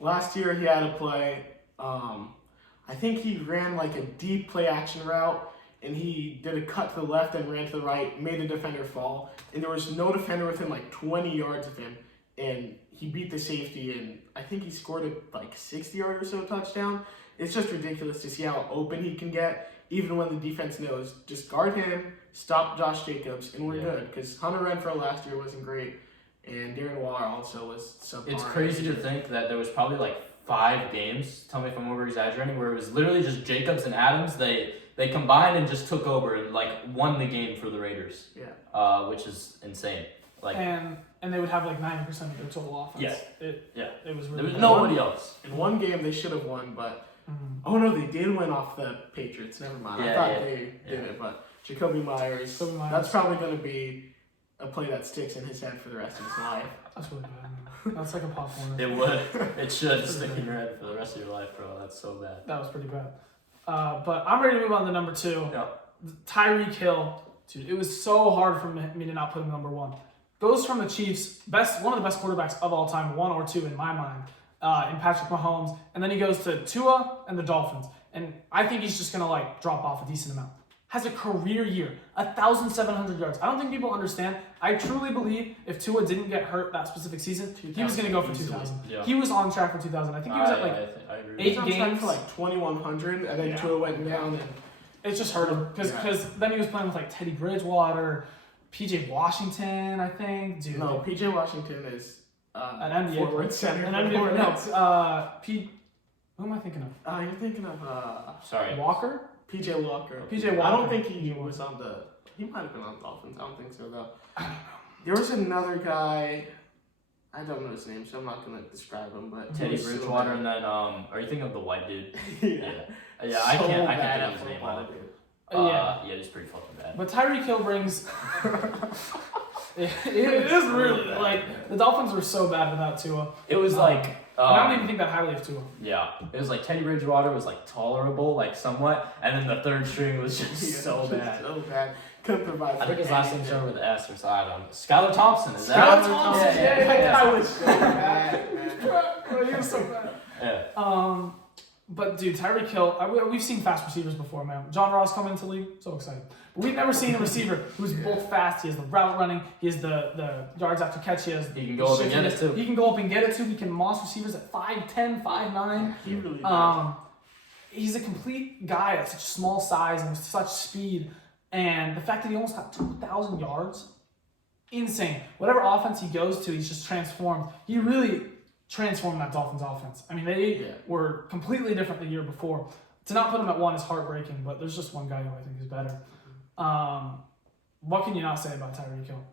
Last year he had a play. I think he ran like a deep play action route, and he did a cut to the left and ran to the right, made the defender fall, and there was no defender within like 20 yards of him, and he beat the safety, and I think he scored a like 60-yard or so touchdown. It's just ridiculous to see how open he can get, even when the defense knows just guard him, stop Josh Jacobs, and we're good. Because Hunter Renfrow last year wasn't great, and Darren Waller also was subpar. It's crazy to think that there was probably like 5 games, tell me if I'm over exaggerating, where it was literally just Jacobs and Adams. They combined and just took over and like won the game for the Raiders. Yeah. Which is insane. Like and they would have like 90% of their total offense. It was really there was nobody else. In one game they should have won, but oh no, they did win off the Patriots. Never mind. I thought they did it, but Jacoby Myers. That's probably going to be a play that sticks in his head for the rest of his life. That's really bad. That's like a popcorn. It would. It should stick in your head for the rest of your life, bro. That's so bad. That was pretty bad. But I'm ready to move on to number 2. Yeah. Tyreek Hill. Dude, it was so hard for me to not put him number 1. Goes from the Chiefs, one of the best quarterbacks of all time, 1 or 2 in my mind, in Patrick Mahomes. And then he goes to Tua and the Dolphins. And I think he's just going to like drop off a decent amount. Has a career year, 1,700 yards. I don't think people understand. I truly believe if Tua didn't get hurt that specific season, he was going to go for 2,000. Yeah. He was on track for 2,000. I think he was at like 8 games for like 2,100, and then Tua went down, and it just hurt him because then he was playing with like Teddy Bridgewater, PJ Washington, I think. Dude, no, PJ Washington is an NBA forward center. An NBA no, who am I thinking of? You're thinking of Walker. PJ Walker. I don't think he was on the. He might have been on the Dolphins. I don't think so though. I don't know. There was another guy. I don't know his name, so I'm not gonna describe him. But Teddy Bridgewater, and then are you thinking of the white dude? Yeah. I can't think of his name either. Yeah, he's pretty fucking bad. But Tyreek Hill brings. it is really like the Dolphins were so bad without Tua. It was like. I don't even think that highly of Tua. Yeah, it was like Teddy Bridgewater was like tolerable, like somewhat, and then the third string was just so bad. So bad. Couldn't provide. I think his last name started with an S or so. I don't know. Skylar Thompson, is that? Skylar Thompson. Yeah. I was so bad, man. He was so bad. Yeah. But dude, Tyreek Hill, we've seen fast receivers before, man. John Ross coming into the league, so excited. But we've never seen a receiver who's both fast. He has the route running. He has the yards after catch. He can go up and get it too. He can go up and get it too. He can moss receivers at 5'10", 5'9". He really does. he's a complete guy at such small size and with such speed. And the fact that he almost got 2,000 yards, insane. Whatever offense he goes to, he's just transformed. He really transformed that Dolphins offense. I mean, they were completely different the year before. To not put him at 1 is heartbreaking, but there's just one guy who I think is better. What can you not say about Tyreek Hill?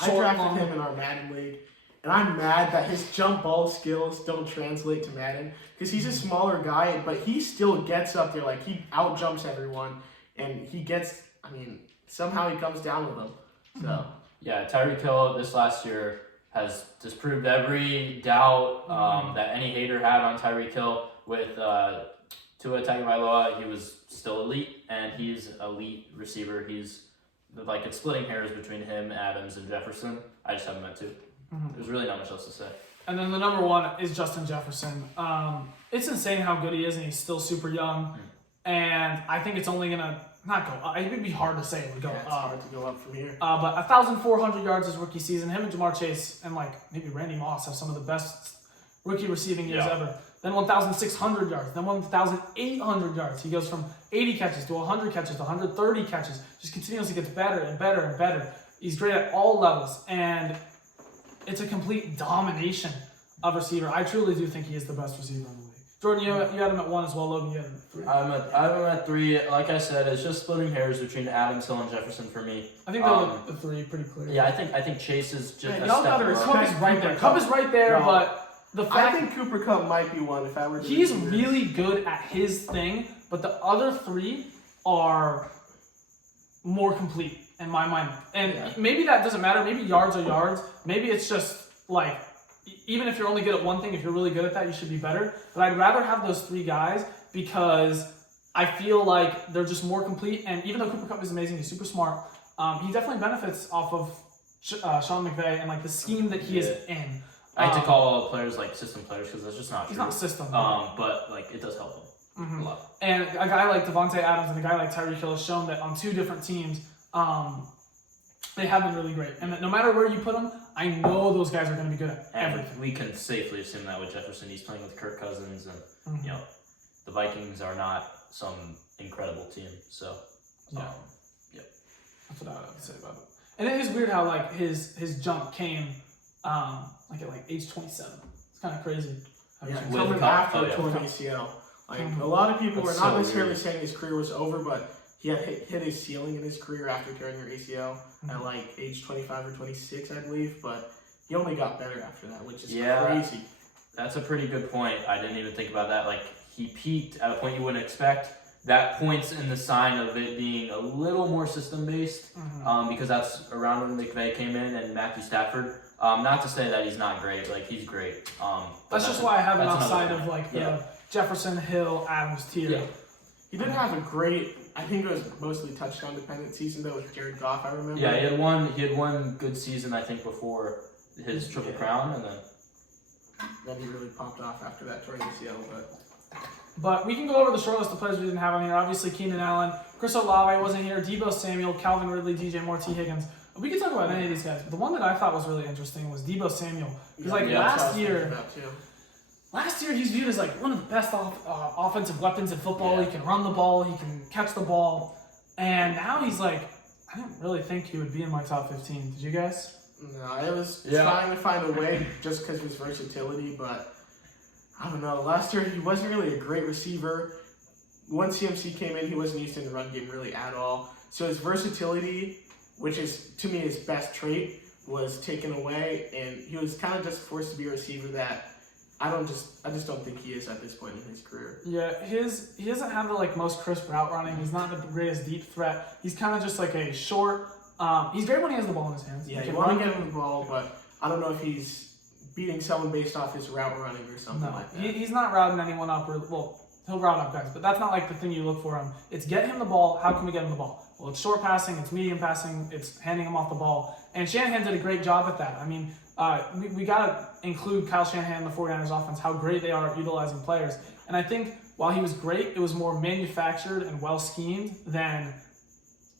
I drafted him in our Madden league, and I'm mad that his jump ball skills don't translate to Madden because he's a smaller guy, but he still gets up there. Like, he outjumps everyone, and he gets, I mean, somehow he comes down with them. So yeah, Tyreek Hill this last year has disproved every doubt that any hater had on Tyreek Hill. With Tua Tagovailoa, he was still elite, and he's elite receiver. He's like, it's splitting hairs between him, Adams, and Jefferson. I just haven't meant to. There's really not much else to say. And then the number 1 is Justin Jefferson. It's insane how good he is, and he's still super young. And I think it's only gonna not go up. It would be hard to say it would go it's up. hard to go up from here. But 1,400 yards his rookie season. Him and Jamar Chase and like maybe Randy Moss have some of the best rookie receiving years ever. Then 1,600 yards. Then 1,800 yards. He goes from 80 catches to 100 catches to 130 catches. Just continuously gets better and better and better. He's great at all levels, and it's a complete domination of receiver. I truly do think he is the best receiver in the league. Jordan, you had him at 1 as well. Logan, you had him at 3. I have him at 3. Like I said, it's just splitting hairs between Adams, Hill, and Jefferson for me. I think they're the 3 pretty clear. Yeah, I think Chase is just a y'all step gotta above. Cup is right there. Cup is right there, but the fact I think Cooper Kupp might be one if I were to he's really good at his thing, but the other 3 are more complete in my mind. And maybe that doesn't matter. Maybe yards are yards. Maybe it's just like, even if you're only good at one thing, if you're really good at that, you should be better. But I'd rather have those 3 guys because I feel like they're just more complete. And even though Cooper Kupp is amazing, he's super smart, he definitely benefits off of Sean McVay and like the scheme that he is in. I hate to call all players like system players because that's just not true. He's not system. But like, it does help him a lot. And a guy like Devontae Adams and a guy like Tyreek Hill has shown that on 2 different teams, they have been really great. And that no matter where you put them, I know those guys are going to be good at everything. We can safely assume that with Jefferson. He's playing with Kirk Cousins, and you know, the Vikings are not some incredible team. So, that's what I would say about it. And it is weird how like his jump came like at like age 27. It's kind of crazy. Coming after a torn ACL. Like, a lot of people were not necessarily saying his career was over, but he had hit his ceiling in his career after tearing your ACL at like age 25 or 26, I believe. But he only got better after that, which is crazy. That's a pretty good point. I didn't even think about that. Like, he peaked at a point you wouldn't expect. That points in the sign of it being a little more system-based, because that's around when McVay came in and Matthew Stafford. Not to say that he's not great. Like, he's great. That's just why I have him outside of like the Jefferson, Hill, Adams tier. Yeah. He didn't have a great, I think it was mostly touchdown dependent season though with Jared Goff, I remember. Yeah, he had one good season, I think, before his Triple Crown, and then he really popped off after that torn ACL. But we can go over the short list of players we didn't have on here. Obviously, Keenan Allen, Chris Olave wasn't here, Deebo Samuel, Calvin Ridley, DJ Moore, T. Higgins. We could talk about any of these guys, but the one that I thought was really interesting was Deebo Samuel. Because last year he's viewed as like one of the best offensive weapons in football. He can run the ball, he can catch the ball, and now he's like, I didn't really think he would be in my top 15. Did you guys? No, I was trying to find a way just because of his versatility, but I don't know. Last year he wasn't really a great receiver. Once CMC came in, he wasn't used in the run game really at all. So his versatility, which is to me his best trait, was taken away, and he was kind of just forced to be a receiver that I just don't think he is at this point in his career. Yeah, he doesn't have the like most crisp route running. He's not the greatest deep threat. He's kind of just like a short. He's great when he has the ball in his hands. Yeah, you want to get him the ball, but I don't know if he's beating someone based off his route running or something like that. He's not routing anyone up, or he'll route up guys, but that's not like the thing you look for him. It's get him the ball. How can we get him the ball? Well, it's short passing, it's medium passing, it's handing him off the ball. And Shanahan did a great job at that. I mean, we got to include Kyle Shanahan and the 49ers offense, how great they are at utilizing players. And I think while he was great, it was more manufactured and well-schemed than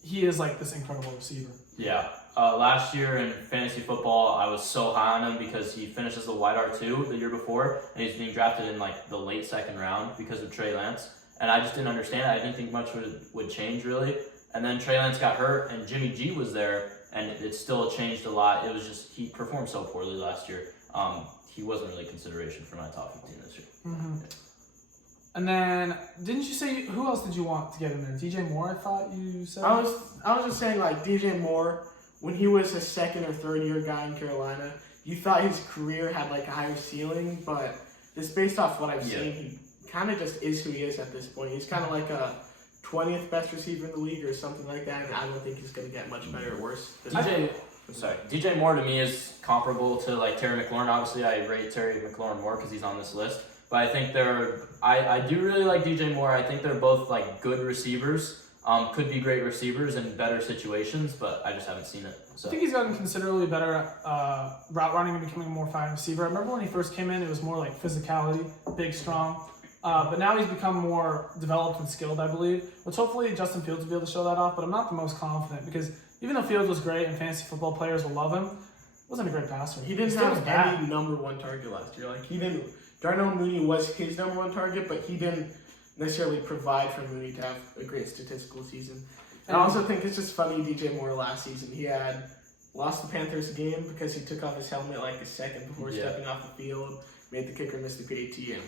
he is like this incredible receiver. Yeah. last year in fantasy football, I was so high on him because he finished as the wide R2 the year before, and he's being drafted in like the late second round because of Trey Lance. And I just didn't understand it. I didn't think much would change really. And then Trey Lance got hurt, and Jimmy G was there, and it still changed a lot. It was just he performed so poorly last year. He wasn't really consideration for my top 15 this year. Mm-hmm. And then, didn't you say who else did you want to get in there? DJ Moore, I thought you said. I was just saying, like, DJ Moore, when he was a second or third year guy in Carolina, you thought his career had like a higher ceiling, but just based off what I've seen, he kind of just is who he is at this point. He's kind of like a 20th best receiver in the league or something like that, and I don't think he's going to get much better or worse. DJ Moore to me is comparable to like Terry McLaurin. Obviously, I rate Terry McLaurin more because he's on this list. But I think I do really like DJ Moore. I think they're both like good receivers. Could be great receivers in better situations, but I just haven't seen it. So. I think he's gotten considerably better at route running and becoming a more fine receiver. I remember when he first came in, it was more like physicality, big, strong. But now he's become more developed and skilled, I believe, which hopefully Justin Fields will be able to show that off. But I'm not the most confident because even though Fields was great and fantasy football players will love him, he wasn't a great passer. He didn't have any number one target last year. Like, he didn't. Darnell Mooney was his number one target, but he didn't necessarily provide for Mooney to have a great statistical season. And I also think it's just funny, DJ Moore last season, he had lost the Panthers game because he took off his helmet like a second before stepping off the field, made the kicker miss the PAT, and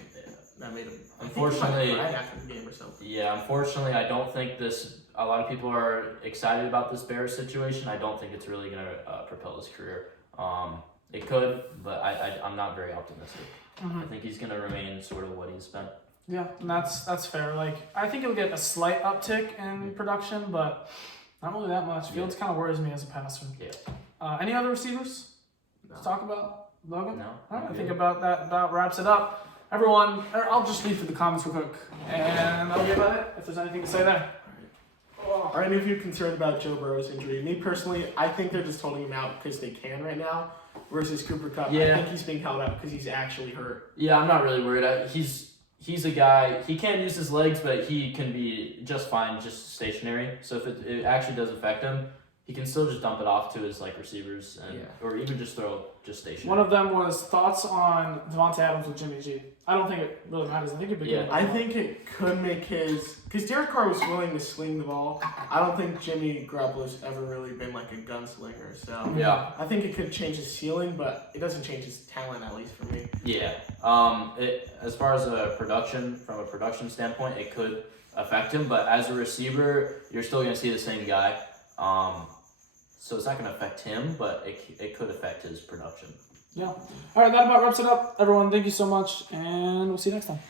that made him, unfortunately, right after the game or something. Yeah, unfortunately, I don't think a lot of people are excited about this Bears situation. I don't think it's really going to propel his career. It could, but I'm not very optimistic. I think he's going to remain sort of what he's been. Yeah, and that's fair. Like, I think he'll get a slight uptick in production, but not really that much. Fields kind of worries me as a passer. Yeah. Any other receivers to talk about, Logan? No. All right, I think about wraps it up. Everyone, I'll just read through the comments real quick, and I'll get about it if there's anything to say there. Are any of you concerned about Joe Burrow's injury? Me personally, I think they're just holding him out because they can right now. Versus Cooper Kupp, I think he's being held out because he's actually hurt. Yeah, I'm not really worried. He's a guy, he can't use his legs, but he can be just fine, just stationary. So if it actually does affect him, he can still just dump it off to his like receivers or even just throw just stationary. One of them was thoughts on Devontae Adams with Jimmy G. I don't think it really matters. I think it'd be good. I think it could make because Derek Carr was willing to sling the ball. I don't think Jimmy Garoppolo's ever really been like a gunslinger. So I think it could change his ceiling, but it doesn't change his talent, at least for me. Yeah. As far as from a production standpoint, it could affect him, but as a receiver, you're still going to see the same guy. So it's not going to affect him, but it could affect his production. Yeah. All right, that about wraps it up. Everyone, thank you so much, and we'll see you next time.